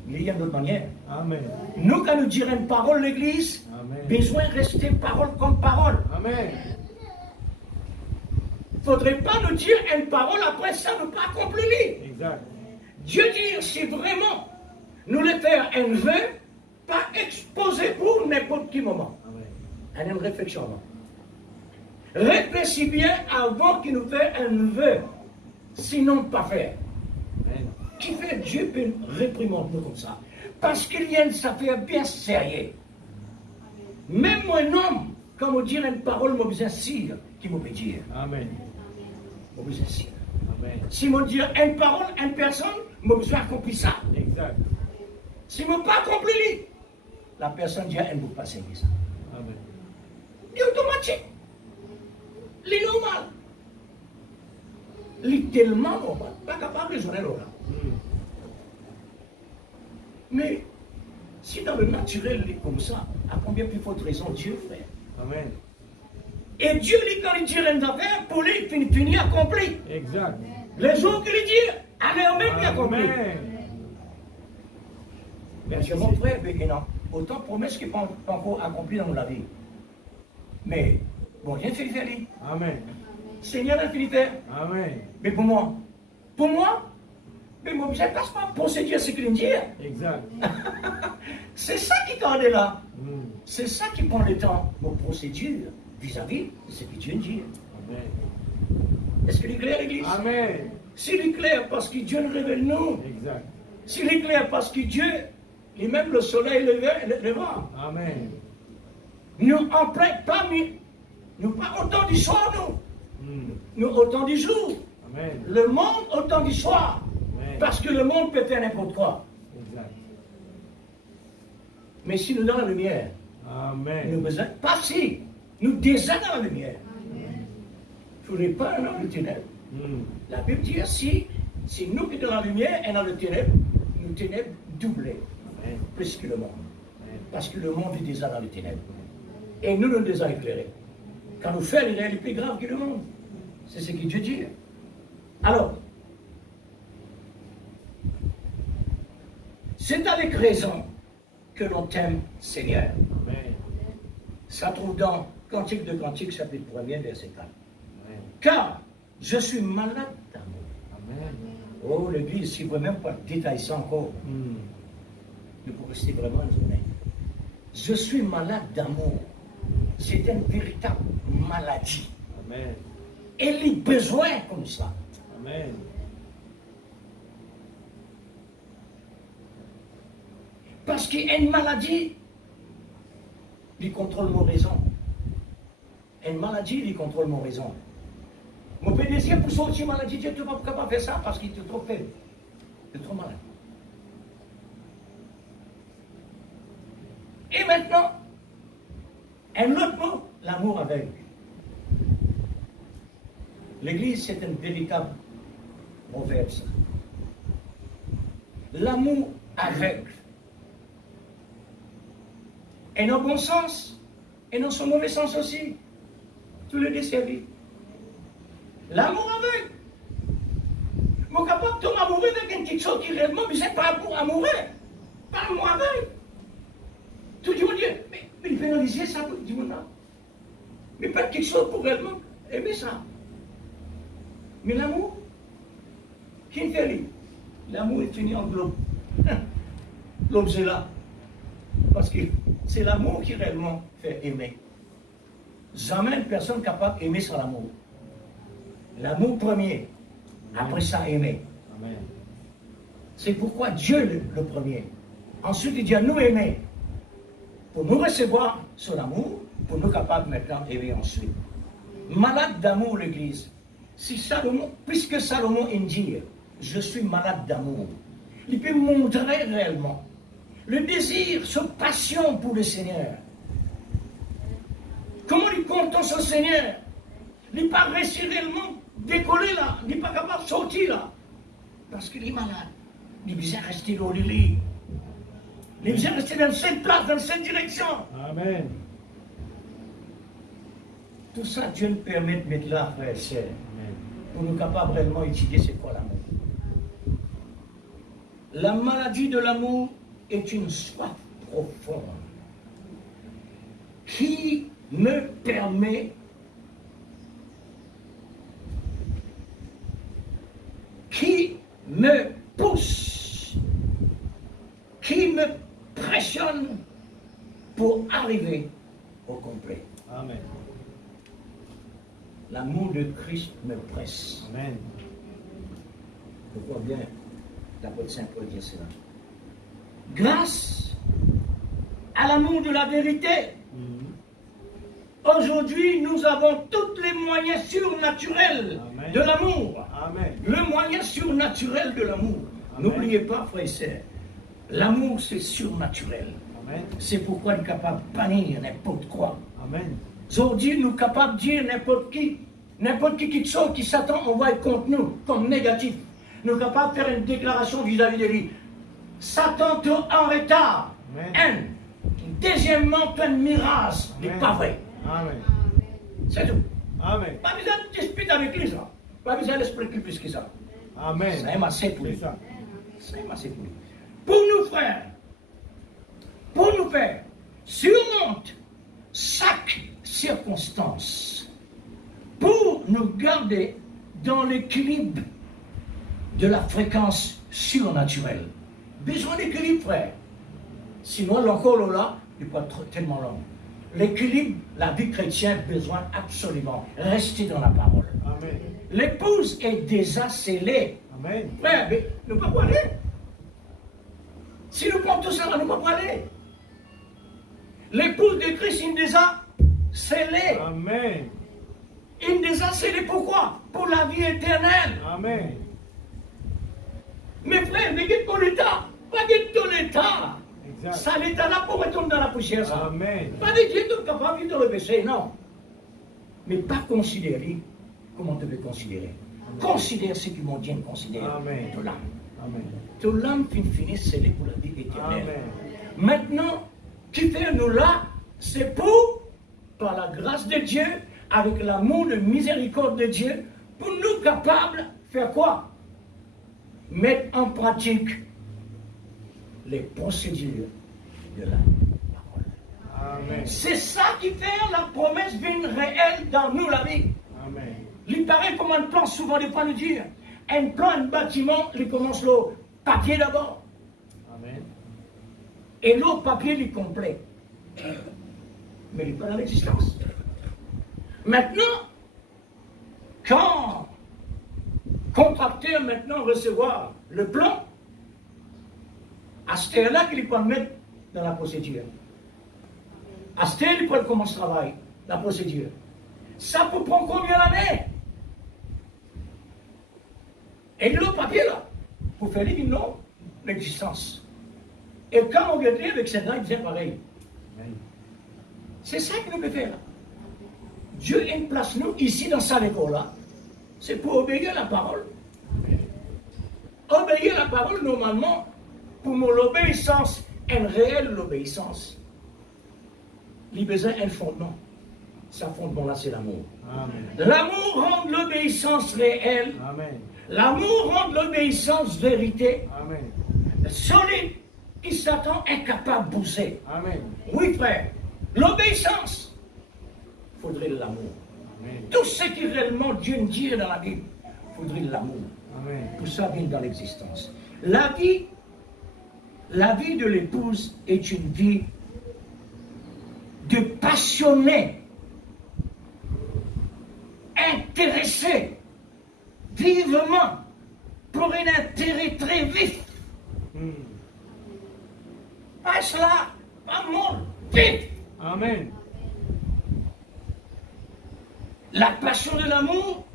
il y a d'autres manières. Amen. Nous, quand nous dirons une parole, l'Église, Amen. besoin de rester parole comme parole. Amen. Il ne faudrait pas nous dire une parole, après ça, ne pas accomplir. Exact. Dieu dit, si vraiment nous les faire un vœu, pas exposé pour n'importe quel moment. Amen. Une réflexion. Réfléchis bien avant qu'il nous fait un vœu, sinon pas faire. Amen. Qui fait Dieu peut réprimander nous comme ça? Parce qu'il y a une affaire bien sérieuse. Même moi, un homme, quand on dit une parole, je besoin de qui me peut dire. Amen. Je besoin de Amen. si on dit une parole, une personne, je besoin d'accomplir ça. Exact. Si je n'ai pas accompli, la personne dit, elle ne peut pas saigner ça. Amen. C'est automatique. C'est normal. C'est tellement normal. Pas capable de raisonner là. Mais si dans le naturel, il est comme ça, à combien plus forte raison Dieu fait? Amen. Et Dieu, quand il dit une affaire, pour lui, il finit accompli. Exact. Les jours qu'il dit, à l'heure même, il accompli. Amen. Bien sûr, mon frère, non. Autant promesses qui ne sont pas encore accomplies dans la vie. Mais, bon, j'ai fait faire. Amen. Seigneur a fini faire. Amen. Mais pour moi, mais moi, je ne passe pas procédure ce qu'il dit. Exact. C'est ça qui garde là. Mm. C'est ça qui prend le temps, mon procédure vis-à-vis de ce que Dieu dit. Amen. Est-ce qu'il est clair, l'Église? Amen. S'il est clair parce que Dieu le révèle nous. Exact. S'il est clair parce que Dieu, et même le soleil, le vent. Amen. Nous en plein pas, nous pas autant du soir, nous. Mm. Nous autant du jour. Amen. Le monde autant du soir. Amen. Parce que le monde peut faire n'importe quoi. Exact. Mais si nous dans la lumière, Amen. nous besoin, pas si, nous déjà dans la lumière. Il ne faudrait pas un homme de ténèbres. Mm. La Bible dit si nous qui sommes dans la lumière et dans le ténèbres, nous ténèbres doublées, Amen. plus que le monde. Amen. Parce que le monde est déjà dans les ténèbres. Et nous, nous déjà éclairés. Quand nous faisons, il est plus grave que le monde. C'est ce que Dieu dit. Alors, c'est avec raison que l'on t'aime, Seigneur. Amen. Ça trouve dans Cantique de Cantique, chapitre 1er, verset 4. Amen. Car je suis malade d'amour. Amen. Oh, l'Église, si vous ne pouvez même pas détailler ça encore, Mm. nous pouvons rester vraiment honnêtes. Je suis malade d'amour. C'est une véritable maladie. Amen. Elle a besoin comme ça. Amen. Parce qu'une maladie, il contrôle mon raison. Une maladie, il contrôle mon raison. Mon PDC, pour sortir maladie, Dieu ne peut pas capable de faire ça parce qu'il est trop faible. Il est trop malade. Et maintenant, un autre mot, l'amour aveugle. L'Église, c'est un véritable proverbe. L'amour aveugle. Et dans le bon sens, et dans son mauvais sens aussi. Tout le desservi. L'amour aveugle. Mon capable de tomber amoureux avec une petite chose qui réellement, mais c'est pas amour amoureux. Pas amour aveugle. Tout le monde dit, mais il pénaliser ça pour le monde là. Mais pas quelque chose pour réellement aimer ça. Mais l'amour, qui fait lui? L'amour est fini en globe. Globe c'est là. Parce que c'est l'amour qui réellement fait aimer. Jamais une personne capable d'aimer sans l'amour. L'amour premier, après ça aimer. Amen. C'est pourquoi Dieu le premier. Ensuite il dit à nous aimer. Pour nous recevoir son amour, pour nous capables maintenant d'aimer ensuite. Malade d'amour l'Église. Si Salomon, puisque Salomon dit, je suis malade d'amour, il peut montrer réellement le désir, cette passion pour le Seigneur. Comment il compte son Seigneur? Il n'est pas réussi réellement décoller là, il n'est pas capable de sortir là. Parce qu'il est malade. Il est besoin de rester dans le lit. Il est besoin de rester dans cette place, dans cette direction. Amen. Tout ça, Dieu nous permet de mettre là, frère et sœur, Amen. pour nous capables réellement étudier c'est quoi l'amour. La maladie de l'amour est une soif profonde qui me permet qui me pousse, qui me pressionne pour arriver au complet. Amen. L'amour de Christ me presse. Amen. Je crois bien, l'apôtre Saint Paul dit cela. Grâce à l'amour de la vérité, aujourd'hui nous avons tous les moyens surnaturels Amen. de l'amour. Amen. Le moyen surnaturel de l'amour. Amen. N'oubliez pas, frères et sœurs, L'amour, c'est surnaturel. Amen. C'est pourquoi nous sommes capables de bannir n'importe quoi. Amen. Aujourd'hui, nous sommes capables de dire n'importe qui sort, qui s'attend, on va être contre nous, comme négatif. Nous sommes capables de faire une déclaration vis-à-vis de lui. Satan est en retard. Amen. Deuxièmement, plein de mirage, n'est Amen. pas vrai. Amen. C'est tout. Amen. Pas besoin de dispute avec lui, ça. Pas besoin d'expliquer plus que ça. Amen. Ça est assez pour C'est lui. ça. Ça est assez pour lui. Pour nous, frères, pour nous faire, surmonte chaque circonstance pour nous garder dans l'équilibre de la fréquence surnaturelle. Besoin d'équilibre, frère. Sinon, l'encore là, il peut être tellement long. L'équilibre, la vie chrétienne, besoin absolument rester dans la parole. Amen. L'épouse est déjà scellée. Amen. Frère, mais nous ne pouvons pas aller. Si nous prenons tout ça, nous ne pouvons pas aller. L'épouse de Christ, il est déjà scellée. Amen. Il est déjà scellé pourquoi? Pour la vie éternelle. Amen. Mes frères, mais qu'est-ce ton état? Pas de ton état. Exact. Ça, l'état là pour retourner dans la poussière, ça. Amen. Pas de Dieu qui est capable de vivre dans le péché, non. Mais pas considérer comment tu veux considérer. Considère ce que mon Dieu considère. Amen. Ton âme. Amen. Ton âme finit scellée pour la vie éternelle. Amen. Maintenant, qui fait nous là, c'est pour, par la grâce de Dieu, avec l'amour, de miséricorde de Dieu, pour nous capables de faire quoi? Mettre en pratique les procédures de la parole. Amen. C'est ça qui fait la promesse d'une réelle dans nous, la vie. Amen. Il paraît comme un plan, souvent des fois nous dire. Un plan, un bâtiment, il commence le papier d'abord. Amen. Et l'autre papier, il est complet. Mais il n'est pas dans l'existence. Maintenant, quand contracteur maintenant recevoir le plan, à ce là qu'il peut le mettre dans la procédure. À ce il peut commencer le travail, la procédure. Ça peut prendre combien d'années? Et le papier là, pour faire dire non, l'existence. Et quand on regarde avec cette là, il disait pareil. Amen. C'est ça qu'il nous peut faire. Dieu place nous ici dans sa école là. C'est pour obéir à la parole. Obéir à la parole normalement, pour l'obéissance, une réelle obéissance. Il a besoin d'un fondement. Ce fondement là, c'est l'amour. Amen. L'amour rend l'obéissance réelle. Amen. L'amour rend l'obéissance vérité. Amen. Solide, qui s'attend incapable de bouger. Amen. Oui, frère, l'obéissance, il faudrait de l'amour. Amen. Tout ce qui réellement Dieu nous dit dans la Bible, il faudrait de l'amour. Amen. Pour ça vient dans l'existence. La vie de l'épouse est une vie de passionné, intéressé, vivement, pour un intérêt très vif. Pas cela, pas molle, vite. Amen. La passion de l'amour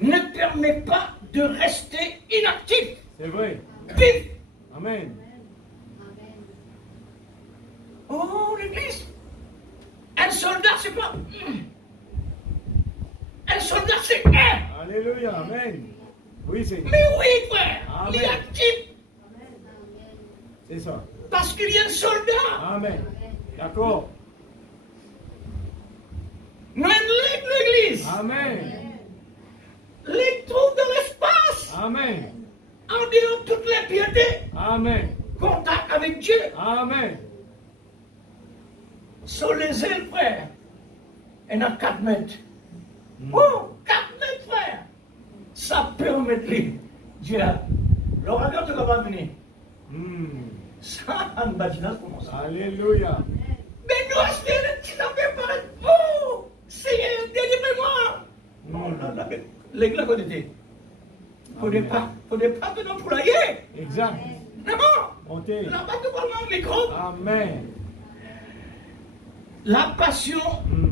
ne permet pas de rester inactif. C'est vrai. Vif. Amen. Oh, l'église. Un soldat, c'est pas. Un soldat, c'est un. Alléluia. Amen. Oui, c'est. Mais oui, frère. Amen. Il est actif. C'est ça. Parce qu'il y a un soldat. Amen. D'accord. Nous, l'église. Amen. Les trouve dans l'espace. Amen. En dehors de toutes les piétés. Amen. Contact avec Dieu. Amen. Sur les ailes, frère. Il y a 4 mètres. Oh, 4 mètres, frère. Ça permet de lui. Dieu, l'ouragan ne va pas venir. Ça, en bâtiment, comment ça? Alléluia. Mais nous, acheter le petit affaire par oh, Seigneur, délivrez-moi. Non, là, là, l'église à côté de faudrait pas te nous poulailler. Exact. Non, Montez. là-bas, tu parles au micro. Amen. La passion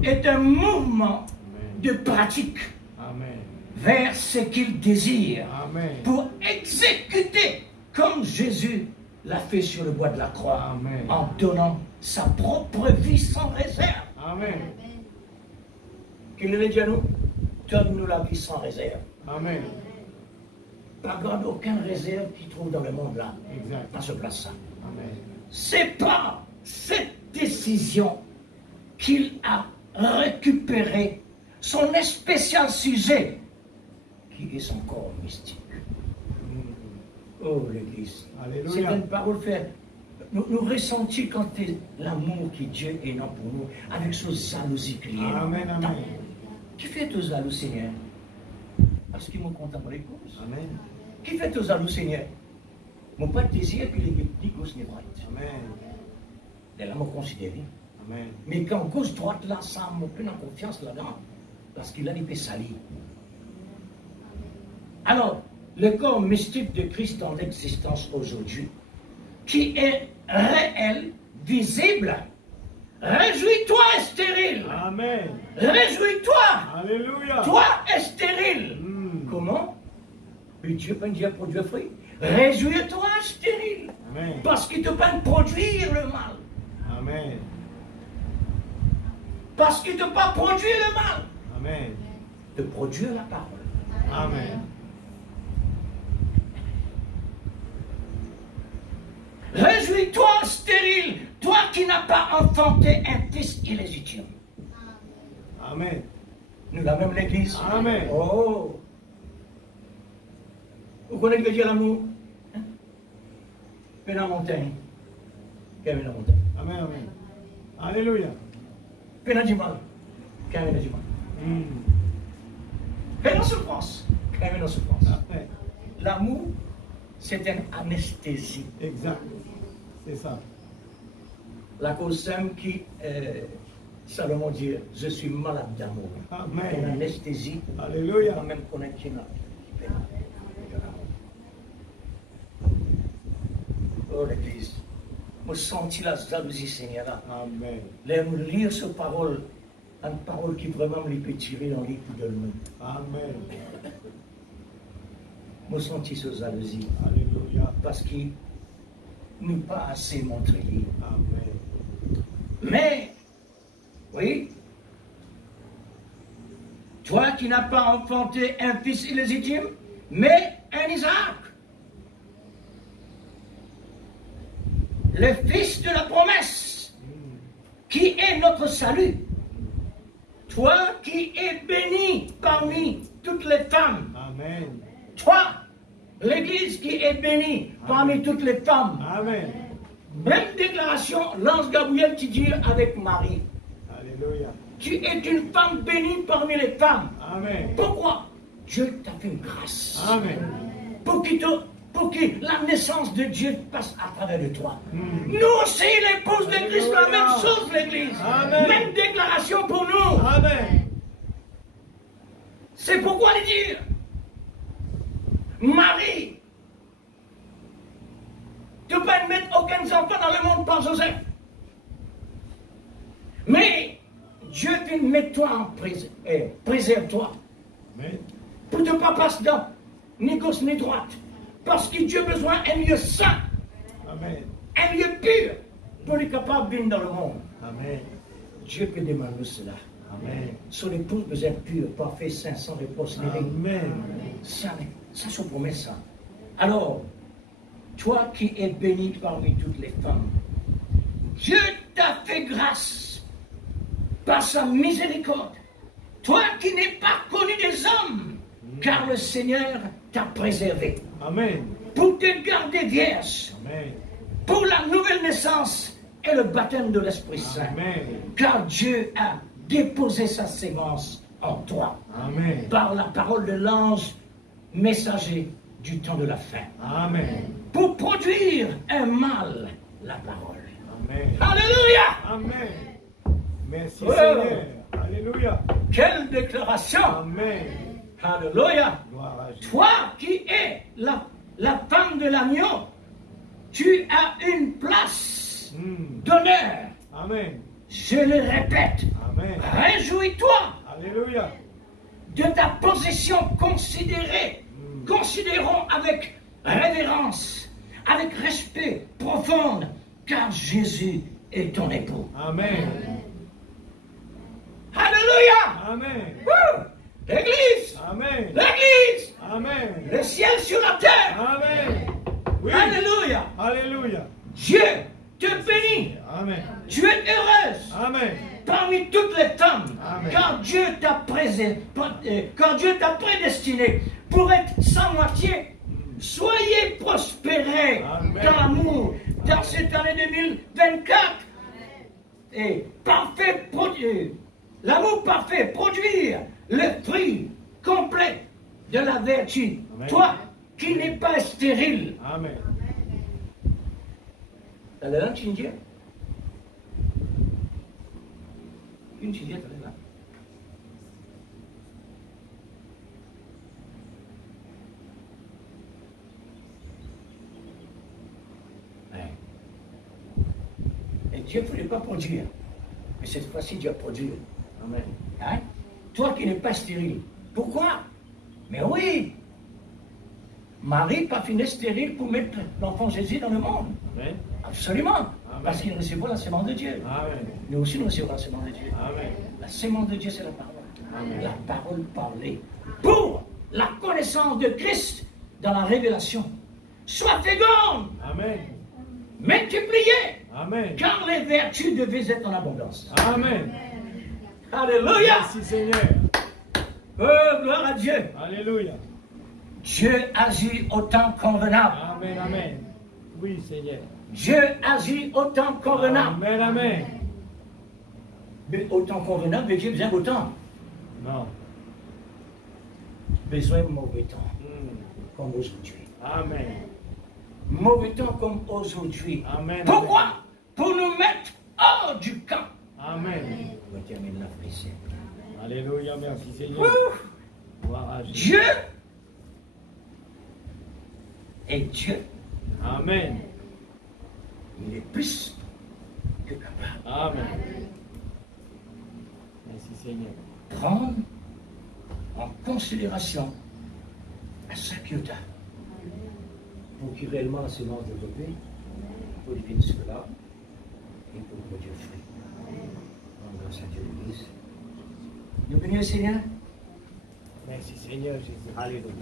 est un mouvement de pratique Amen. vers ce qu'il désire Amen. pour exécuter comme Jésus l'a fait sur le bois de la croix. Amen. En donnant sa propre vie sans réserve. Amen. Qu'il nous dit à nous, donne-nous la vie sans réserve. Amen. Pas garde aucune réserve qu'il trouve dans le monde là. Exact. Pas se place ça. Amen. C'est pas cette décision qu'il a récupéré son spécial sujet, qui est son corps mystique. Oh, l'Église. Alléluia. C'est une parole faite. Nous ressentons quand l'amour que Dieu est là pour nous, avec ce jalousie qu'il y a. Amen, amen. Qui fait aux jaloux, Seigneur? Parce qu'ils m'ont contemplé les causes. Amen. Qui fait aux jaloux, Seigneur? Mon pas de désir que les petits gosses n'est pas. Amen. Et là, me considéré. Amen. Mais quand gauche droite là, ça m'a plein de confiance là-dedans. Parce qu'il a les pieds salis. Alors, le corps mystique de Christ en existence aujourd'hui, qui est réel, visible, réjouis-toi, stérile. Amen. Réjouis-toi. Alléluia. Toi est stérile. Comment? Et Dieu peut dire produire fruit. Réjouis-toi, stérile. Amen. Parce qu'il te peut produire le mal. Amen. Parce qu'il ne peut pas produire le mal. Amen. De produire la parole. Amen. Réjouis-toi, stérile, toi qui n'as pas enfanté un fils illégitime. Amen. Nous la même l'Église. Amen. Oh. Vous connaissez que Dieu l'amour? Hein? Fais la montagne. Quelle est la montagne? Amen. Amen. Alléluia. Fais la du mal. Quelle est la du mal? Fais la souffrance. Quelle est la souffrance? Amen. L'amour, c'est une anesthésie. Exact. C'est ça. La cause simple qui, Salomon dit, je suis malade d'amour. Amen. Une anesthésie. Alléluia. Quand même connaître qui n'a. Oh l'Église, je sens la jalousie, Seigneur. Là. Amen. L'aime lire cette parole, une parole qui vraiment me peut tirer dans les coups de l'homme. Amen. Je sens cette jalousie Alléluia. parce qu'il n'est pas assez montré. Amen. Mais, oui, toi qui n'as pas enfanté un fils illégitime, mais un Isaac, le fils de la promesse, qui est notre salut. Toi qui es béni parmi toutes les femmes. Amen. Toi, l'Église qui est bénie parmi toutes les femmes. Amen. Même déclaration, l'ange Gabriel qui dit avec Marie. Alléluia. Tu es une femme bénie parmi les femmes. Amen. Pourquoi? Dieu t'a fait une grâce. Amen. Pour que la naissance de Dieu passe à travers de toi. Nous aussi, l'épouse de Christ, la même chose, l'Église. Amen. Même déclaration pour nous. Amen. C'est pourquoi il dit, Marie, tu ne peux pas mettre aucun enfant dans le monde par Joseph. Mais Dieu peut mettre toi en préserve-toi. Amen. Pour ne pas passer dans ni gauche ni droite. Parce que Dieu a besoin d'un lieu saint, Amen. un lieu pur, pour être capable de venir dans le monde. Amen. Dieu peut demander cela. Amen. Son épouse doit être pure, parfait, saint, sans réponse. Amen. Ça, se promet ça. Alors, toi qui es béni parmi toutes les femmes, Dieu t'a fait grâce par sa miséricorde. Toi qui n'es pas connu des hommes, car le Seigneur t'a préservé. Amen. Pour te garder vierge, Amen. pour la nouvelle naissance et le baptême de l'Esprit Saint. Amen. Car Dieu a déposé sa sémence en toi Amen. par la parole de l'ange messager du temps de la fin. Amen. Pour produire un mâle, la parole. Amen. Alléluia! Amen. Merci Oh. Seigneur. Alléluia. Quelle déclaration! Amen. Alléluia! Gloire à Dieu. Toi qui es la femme de l'agneau, tu as une place d'honneur. Amen. Je le répète, Amen. réjouis-toi Alléluia. de ta position considérée. Considérons avec révérence, avec respect profond, car Jésus est ton époux. Amen. Alléluia! Amen. Wouh! L'Église! Amen. L'Église! Amen. Le ciel sur la terre! Amen. Oui. Alléluia! Alléluia. Dieu te bénit! Amen. Tu es heureuse Amen. parmi toutes les femmes, Amen. car Dieu t'a prédestiné pour être sans moitié. Soyez prospérés Amen. dans l'amour dans cette année 2024. Et parfait produire, l'amour parfait, produire le fruit complet de la vertu. Amen. Toi qui n'es pas stérile. Amen. Dalam Injil. Injil adalah et Dieu ne voulait pas produire. Mais cette fois-ci, Dieu a produit. Amen. Hein? Toi qui n'es pas stérile. Pourquoi? Mais oui. Marie pas fini stérile pour mettre l'enfant Jésus dans le monde. Amen. Absolument. Amen. Parce qu'il recevra la semence de Dieu. Amen. Nous aussi, nous recevons la semence de Dieu. Amen. La semence de Dieu, c'est la parole. Amen. La parole parlée. Pour la connaissance de Christ dans la révélation. Sois féconde, Amen. multipliée, Amen. car les vertus devaient être en abondance. Amen. Alléluia. Merci Seigneur. Oh, gloire à Dieu. Alléluia. Dieu agit au temps convenable. Amen. Amen. Oui Seigneur. Dieu agit au temps convenable. Amen. Amen. Mais au temps convenable, mais Dieu a besoin d'autant. Non. Besoin de mauvais temps, comme aujourd'hui. Amen. Mauvais temps comme aujourd'hui. Amen. Pourquoi? Pour nous mettre hors du camp. Amen. On va terminer la prière. Alléluia. Merci Seigneur. Ouh! Gloire à Jésus. Dieu est Dieu. Amen. Il est plus que capable. Amen. Merci Seigneur. Prendre en considération à chaque iota pour qu'il réellement la semence développée, pour définir cela et pour produire fruit. En grâce à Dieu l'Église. Nous bénissons le Seigneur. Merci Seigneur Jésus. Alléluia.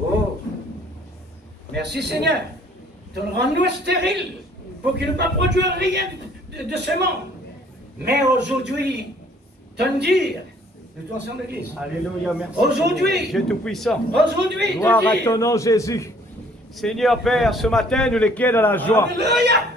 Oh, merci Seigneur. Rends-nous stériles pour qu'il ne pas produire rien de ce monde. Mais aujourd'hui, t'en dire, de toi en l'église. Alléluia. Merci. Aujourd'hui, Dieu Tout-Puissant. aujourd'hui, Gloire te à dire, ton nom Jésus. Seigneur Père, ce matin, nous les quittons dans la joie. Alléluia.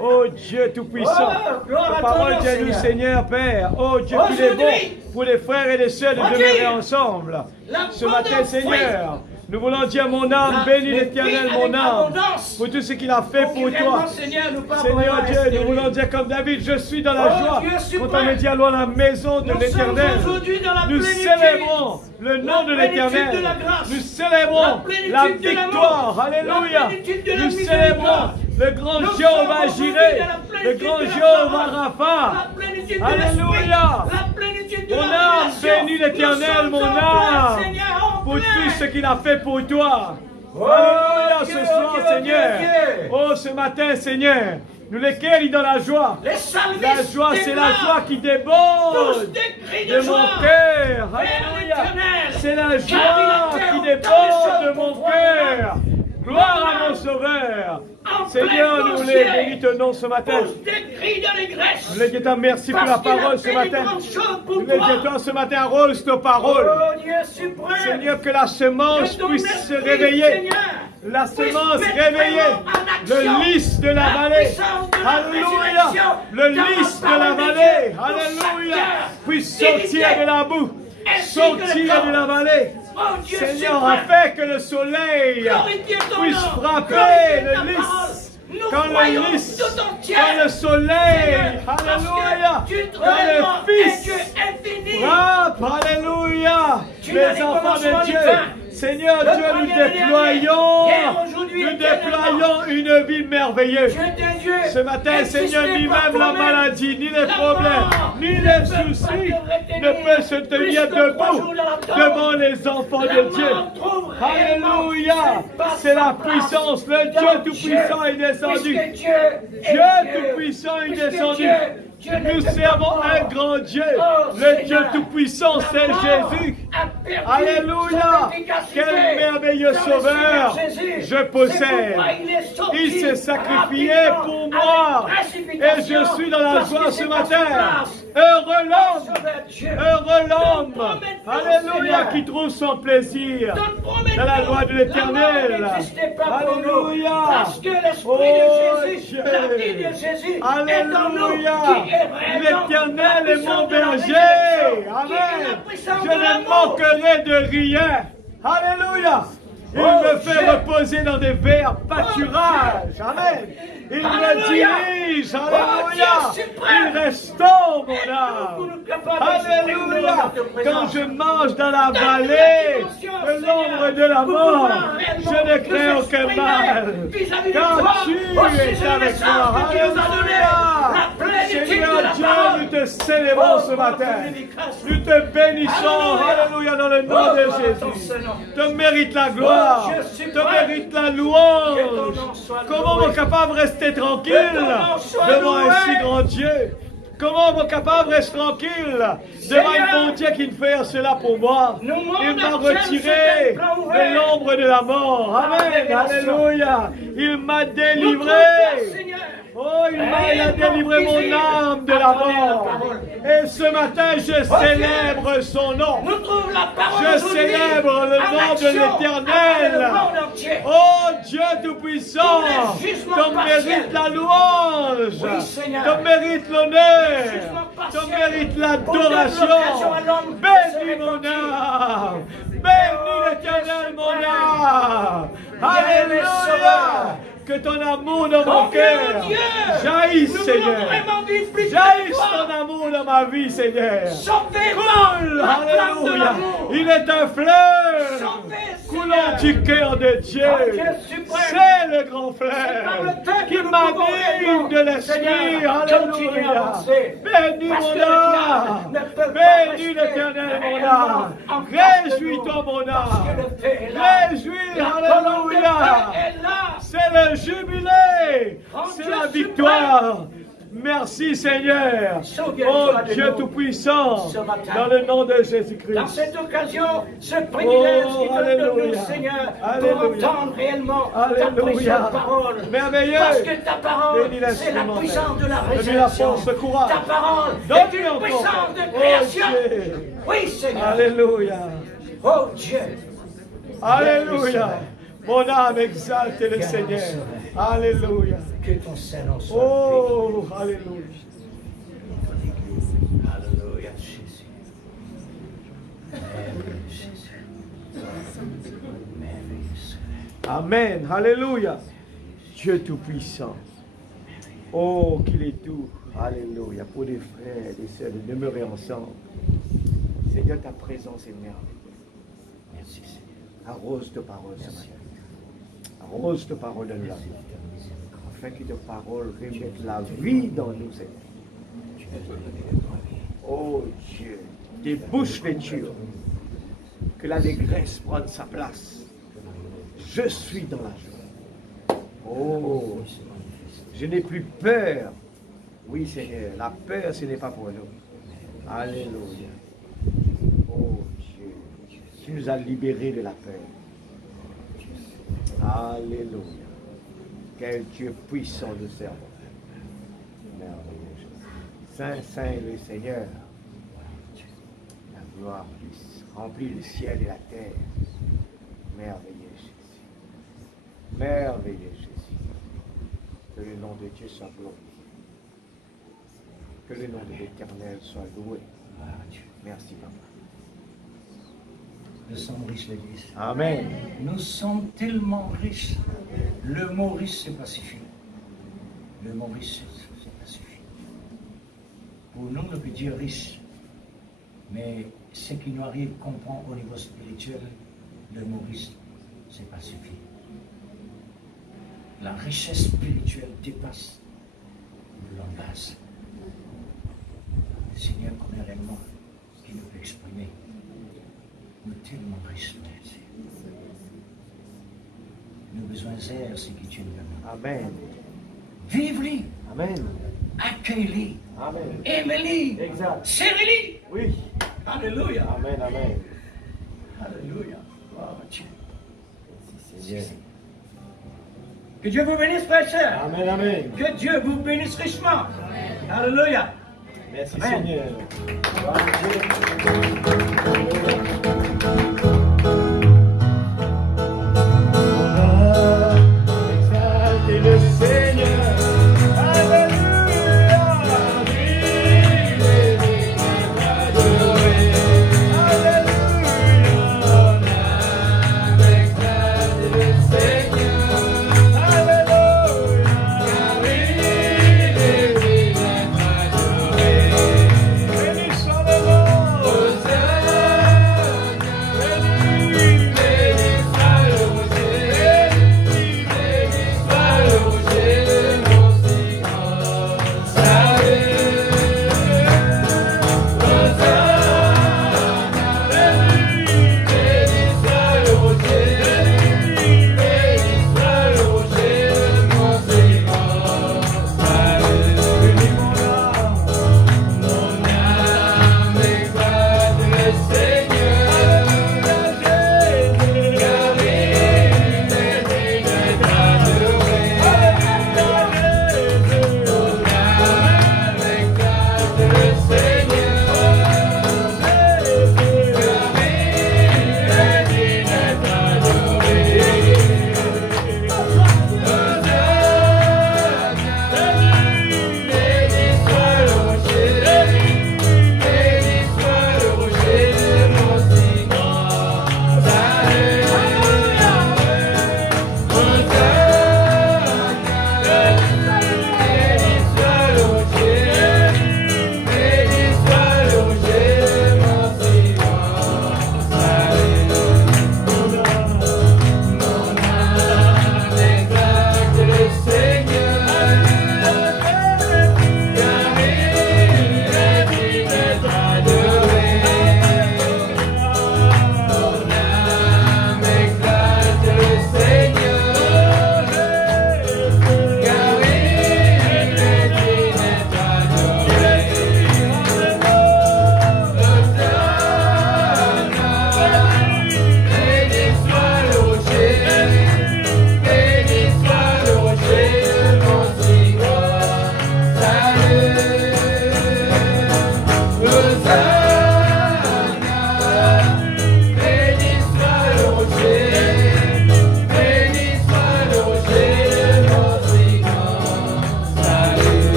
Oh Dieu Tout-Puissant, Oh, gloire à ta parole ton nom, dit à nous, Seigneur. Seigneur Père, oh Dieu qu'il est Aujourd'hui, bon pour les frères et les sœurs de redire demeurer ensemble. Ce matin, Seigneur, nous voulons dire mon âme, bénis l'Éternel, mon âme, pour tout ce qu'il a fait pour toi. Seigneur Dieu, nous voulons dire comme David, je suis dans la joie. Quand on me dit allons à la maison de l'Éternel, nous célébrons le nom de l'Éternel. Nous célébrons la victoire. Alléluia. Nous célébrons le grand Jéhovah Jireh, le grand Jéhovah Rapha. Alléluia. Mon âme bénit l'Éternel, mon âme, pour tout ce qu'il a fait pour toi. Alléluia ce soir, Seigneur. Oh, ce matin, Seigneur, nous lesquels dans la joie. La joie, c'est la joie qui déborde de mon cœur. Alléluia. C'est la joie qui déborde de mon cœur. Gloire à mon Sauveur. Seigneur, nous les bénissons ce matin. Nous les disons merci pour la parole ce matin. Nous les disons ce matin, rose ta parole. Seigneur, que la semence puisse se réveiller. La semence réveillée. Le lys de la vallée. Alléluia. Le lys de la vallée. Alléluia. Puisse sortir de la boue. Sortir de la vallée. Seigneur, afin que le soleil puisse frapper le lys. Quand le lys, quand le soleil, alléluia, quand le Fils frappe, alléluia, les enfants de Dieu Seigneur Dieu, nous déployons une vie merveilleuse. Ce matin, Seigneur, ni même la maladie, ni les problèmes, ni les soucis ne peuvent se tenir debout devant les enfants de Dieu. Alléluia! C'est la puissance. Le Dieu Tout-Puissant est descendu. Dieu Tout-Puissant est descendu. Nous servons un grand Dieu. Le Dieu Tout-Puissant, c'est Jésus. Alléluia! Quel merveilleux sauveur je possède. Il s'est sacrifié pour moi. Et je suis dans la joie ce matin. Heureux l'homme. Alléluia, qui trouve son plaisir dans la loi de l'Éternel. Alléluia. Oh Dieu. Alléluia. L'Éternel est mon berger. Amen. Je ne manquerai de rien. Alléluia. Il me fait reposer dans des verts pâturages. Amen. Il me dirige. Alléluia. Il restaure mon âme. Alléluia. Quand je marche dans la vallée de l'ombre de la mort, je ne crains aucun mal. Car tu es avec moi. Alléluia. Seigneur Dieu, nous te célébrons ce matin. Nous te bénissons. Alléluia, dans le nom de Jésus. Tu mérites la gloire. Tu mérites la louange. Comment on est capable de rester tranquille devant un si grand Dieu? Comment on est capable de rester tranquille devant un bon Dieu qui ne fait cela pour moi? Il m'a retiré de l'ombre de la mort. Amen. Alléluia. Il m'a délivré. Oh, il m'a délivré mon âme de la mort. Et ce matin, je célèbre son nom. Je célèbre le nom de l'Éternel. Oh, Dieu Tout-Puissant, tu mérites la louange, tu mérites l'honneur, tu mérites l'adoration. Bénis mon âme. Bénis l'Éternel mon âme. Alléluia. Que ton amour dans mon cœur jaillisse, Seigneur. Jaillisse ton amour dans ma vie, Seigneur. Coule, alléluia. Il est un fleuve coulant du cœur de Dieu. C'est le grand fleuve qui m'anime de l'esprit. Alléluia. Bénis mon âme. Bénis l'Éternel mon âme. Réjouis-toi mon âme. Réjouis, alléluia. C'est le jubilé, c'est la victoire. Merci Seigneur, oh Dieu Tout-Puissant, dans le nom de Jésus-Christ. Dans cette occasion, ce privilège qui donne de nous, Seigneur, pour entendre réellement ta précieuse parole. Merveilleux. Parce que ta parole, c'est la puissance de la résurrection. Ta parole est une puissance de création. Oui Seigneur. Alléluia. Oh Dieu. Alléluia. Mon âme exalte le Seigneur. Alléluia. Que ton Saint-Nom soit oh, alléluia. Alléluia, Jésus. Merveilleux Jésus. Merveilleux. Amen. Alléluia. Dieu Tout-Puissant. Oh, qu'il est doux. Alléluia. Pour les frères et les sœurs de demeurer ensemble. Seigneur, ta présence est merveilleuse. Merci Seigneur. Arrose de parole ce matin. Arrose de parole de la vie. Afin que ta parole remette la vie dans nous, Seigneur. Oh Dieu, débouche les tuyaux. Que l'allégresse prenne sa place. Je suis dans la joie. Oh, je n'ai plus peur. Oui, Seigneur, la peur, ce n'est pas pour nous. Alléluia. Oh Dieu, tu nous as libérés de la peur. Alléluia. Quel Dieu puissant nous servons. Merveilleux Jésus. Saint, Saint le Seigneur. La gloire remplit le ciel et la terre. Merveilleux Jésus. Merveilleux Jésus. Que le nom de Dieu soit glorifié. Que le nom de l'Éternel soit loué. Merci, Papa. Nous sommes riches, l'Église. Amen. Nous sommes tellement riches. Le mot riche, c'est pas suffisant. Le mot riche, c'est pas suffisant. Pour nous, on peut dire riche. Mais ce qui nous arrive, comprend au niveau spirituel, l'humorisme, ce n'est pas suffisant. La richesse spirituelle dépasse le langage. Le Seigneur connaît réellement ce qu'il nous peut exprimer. Nous tellement riches, merci. Nous avons besoin d'aider ce que tu nous demandes. Amen. Vive-les. Amen. Accueille-les. Amen. Aime-les. Exact. Serre-les. Oui. Alléluia. Amen, amen. Alléluia. Gloire à Dieu. Merci. Que Dieu vous bénisse, frères et sœurs. Amen, amen. Que Dieu vous bénisse richement. Alléluia. Merci, Amen. Seigneur. Gloire à Dieu.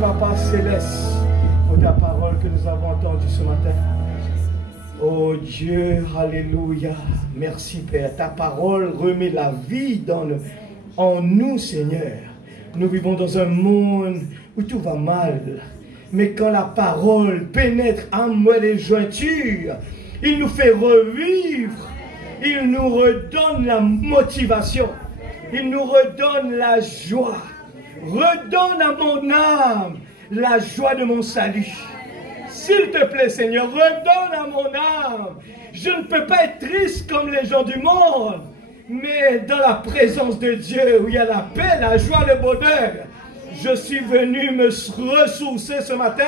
Papa Céleste, pour ta parole que nous avons entendue ce matin. Oh Dieu, alléluia. Merci Père. Ta parole remet la vie en nous, Seigneur. Nous vivons dans un monde où tout va mal. Mais quand la parole pénètre en moi les jointures, il nous fait revivre. Il nous redonne la motivation. Il nous redonne la joie. Redonne à mon âme la joie de mon salut. S'il te plaît, Seigneur, redonne à mon âme. Je ne peux pas être triste comme les gens du monde, mais dans la présence de Dieu, où il y a la paix, la joie, le bonheur, je suis venu me ressourcer ce matin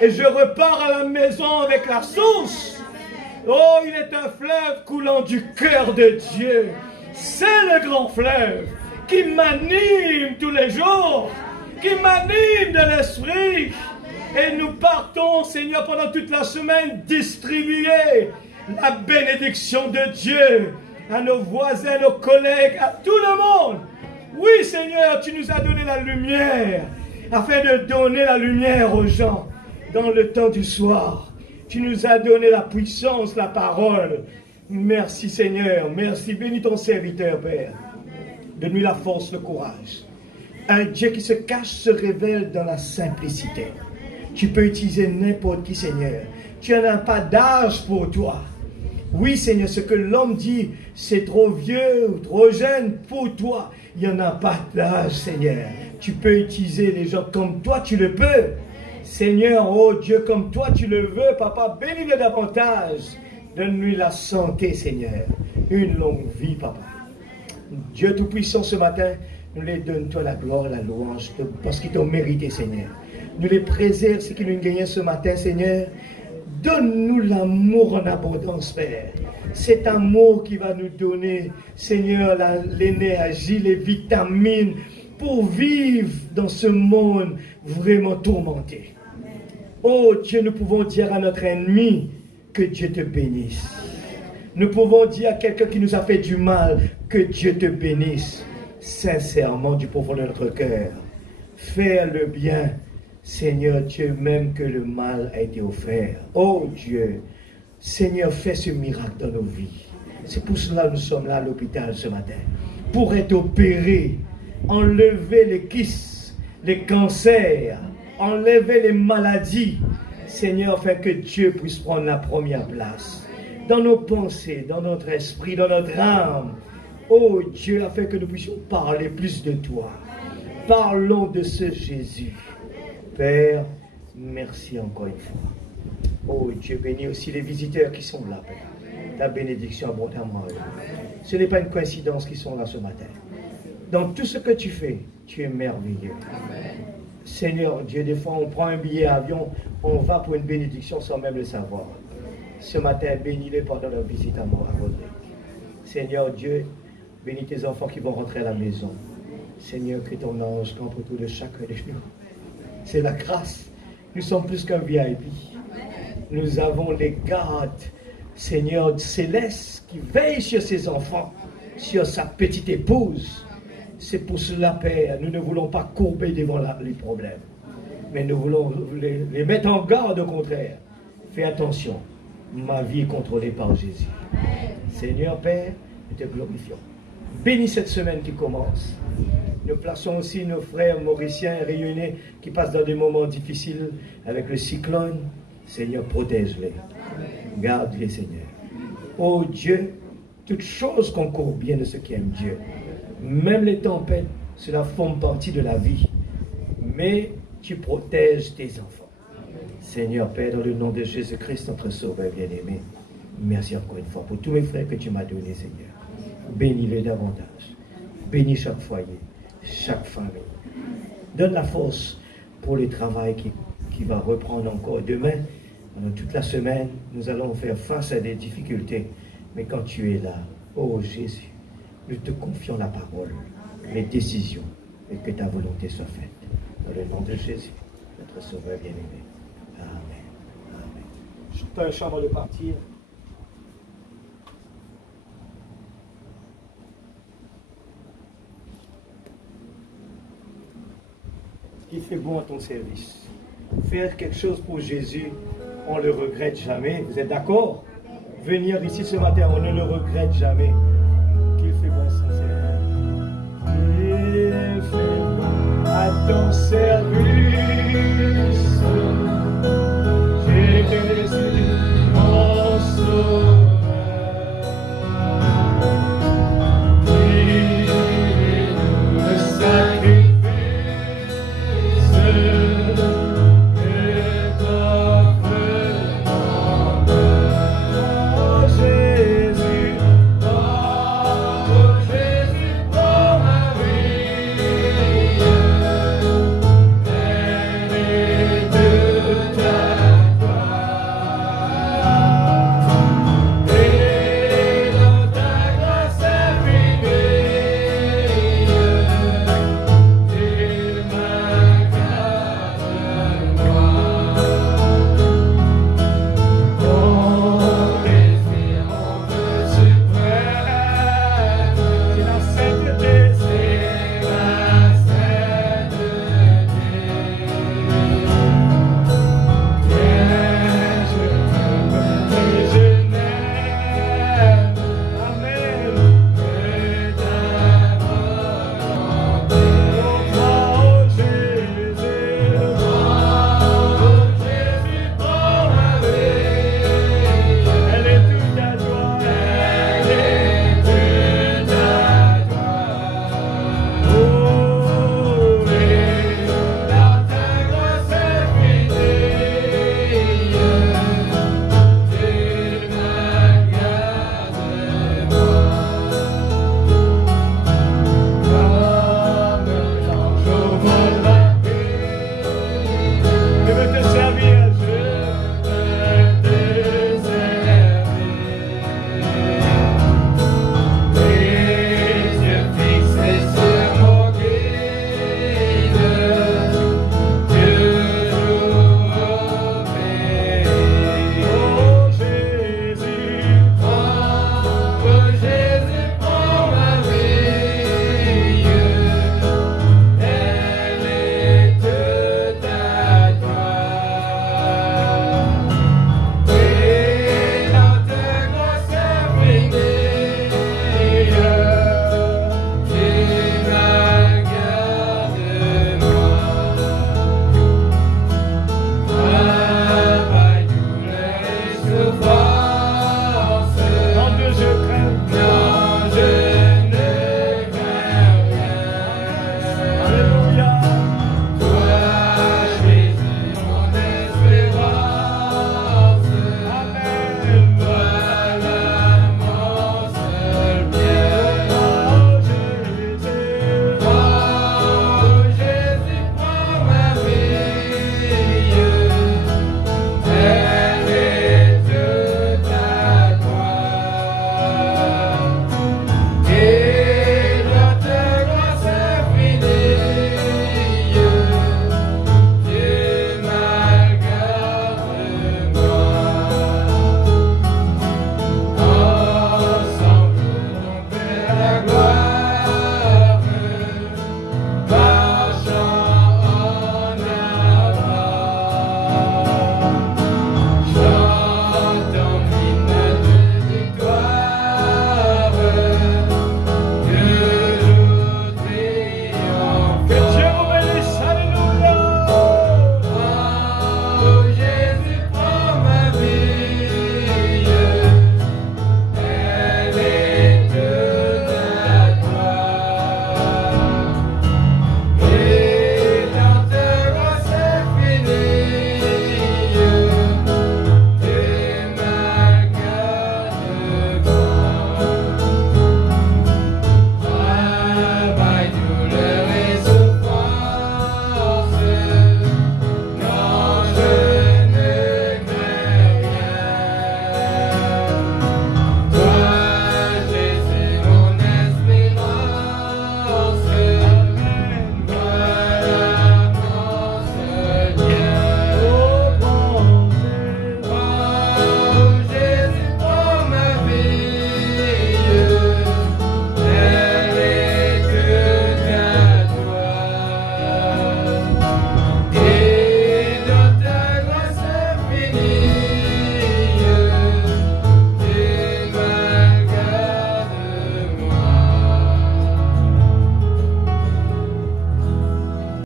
et je repars à la maison avec la source. Oh, il est un fleuve coulant du cœur de Dieu. C'est le grand fleuve qui m'anime tous les jours, qui m'anime de l'esprit. Et nous partons, Seigneur, pendant toute la semaine, distribuer la bénédiction de Dieu à nos voisins, nos collègues, à tout le monde. Oui, Seigneur, tu nous as donné la lumière, afin de donner la lumière aux gens dans le temps du soir. Tu nous as donné la puissance, la parole. Merci, Seigneur. Merci. Bénis ton serviteur, Père. Donne-lui la force, le courage. Un Dieu qui se cache se révèle dans la simplicité. Tu peux utiliser n'importe qui, Seigneur. Tu n'as pas d'âge pour toi. Oui, Seigneur, ce que l'homme dit, c'est trop vieux ou trop jeune pour toi. Il n'y en a pas d'âge, Seigneur. Tu peux utiliser les gens comme toi, tu le peux. Seigneur, oh Dieu, comme toi, tu le veux, Papa, bénis-le davantage. Donne-lui la santé, Seigneur. Une longue vie, Papa. Dieu Tout-Puissant, ce matin, nous les donne, toi, la gloire et la louange, parce qu'ils t'ont mérité, Seigneur. Nous les préserve, ce qu'ils nous gagnent ce matin, Seigneur. Donne-nous l'amour en abondance, Père. Cet amour qui va nous donner, Seigneur, l'énergie, les vitamines pour vivre dans ce monde vraiment tourmenté. Oh Dieu, nous pouvons dire à notre ennemi que Dieu te bénisse. Nous pouvons dire à quelqu'un qui nous a fait du mal que Dieu te bénisse. Sincèrement, du profond de notre cœur. Faire le bien, Seigneur Dieu, même que le mal a été offert. Oh Dieu, Seigneur, fais ce miracle dans nos vies. C'est pour cela que nous sommes là à l'hôpital ce matin. Pour être opérés, enlever les kystes, les cancers, enlever les maladies. Seigneur, afin que Dieu puisse prendre la première place. Dans nos pensées, dans notre esprit, dans notre âme. Oh Dieu, afin que nous puissions parler plus de toi. Parlons de ce Jésus. Père, merci encore une fois. Oh Dieu, bénis aussi les visiteurs qui sont là, Père. La bénédiction abondamment. Ce n'est pas une coïncidence qu'ils sont là ce matin. Dans tout ce que tu fais, tu es merveilleux. Amen. Seigneur Dieu, des fois on prend un billet avion, on va pour une bénédiction sans même le savoir. Ce matin, bénis-les pendant leur visite à Rodrigue. Seigneur Dieu, bénis tes enfants qui vont rentrer à la maison. Seigneur, que ton ange campe autour de chacun de nous. C'est la grâce. Nous sommes plus qu'un VIP. Nous avons les gardes, Seigneur céleste, qui veillent sur ses enfants, sur sa petite épouse. C'est pour cela, Père, nous ne voulons pas courber devant les problèmes. Mais nous voulons les mettre en garde au contraire. Fais attention. Ma vie est contrôlée par Jésus. Seigneur Père, nous te glorifions. Bénis cette semaine qui commence. Nous plaçons aussi nos frères mauriciens et réunionnais qui passent dans des moments difficiles avec le cyclone. Seigneur, protège-les. Garde-les, Seigneur. Oh Dieu, toutes choses concourent bien de ceux qui aiment Dieu. Même les tempêtes, cela forme partie de la vie. Mais tu protèges tes enfants. Seigneur Père, dans le nom de Jésus-Christ, notre Sauveur bien-aimé, merci encore une fois pour tous mes frères que tu m'as donnés, Seigneur. Bénis-les davantage. Bénis chaque foyer, chaque famille. Donne la force pour le travail qui va reprendre encore demain. Pendant toute la semaine, nous allons faire face à des difficultés. Mais quand tu es là, oh Jésus, nous te confions la parole, les décisions, et que ta volonté soit faite. Dans le nom de Jésus, notre Sauveur bien-aimé. Amen. Amen. Je t'ai un chambre de partir. Ce qui fait bon à ton service. Faire quelque chose pour Jésus, on ne le regrette jamais. Vous êtes d'accord? Venir ici ce matin, on ne le regrette jamais. Qu'il fait bon son service. Il fait bon à ton service.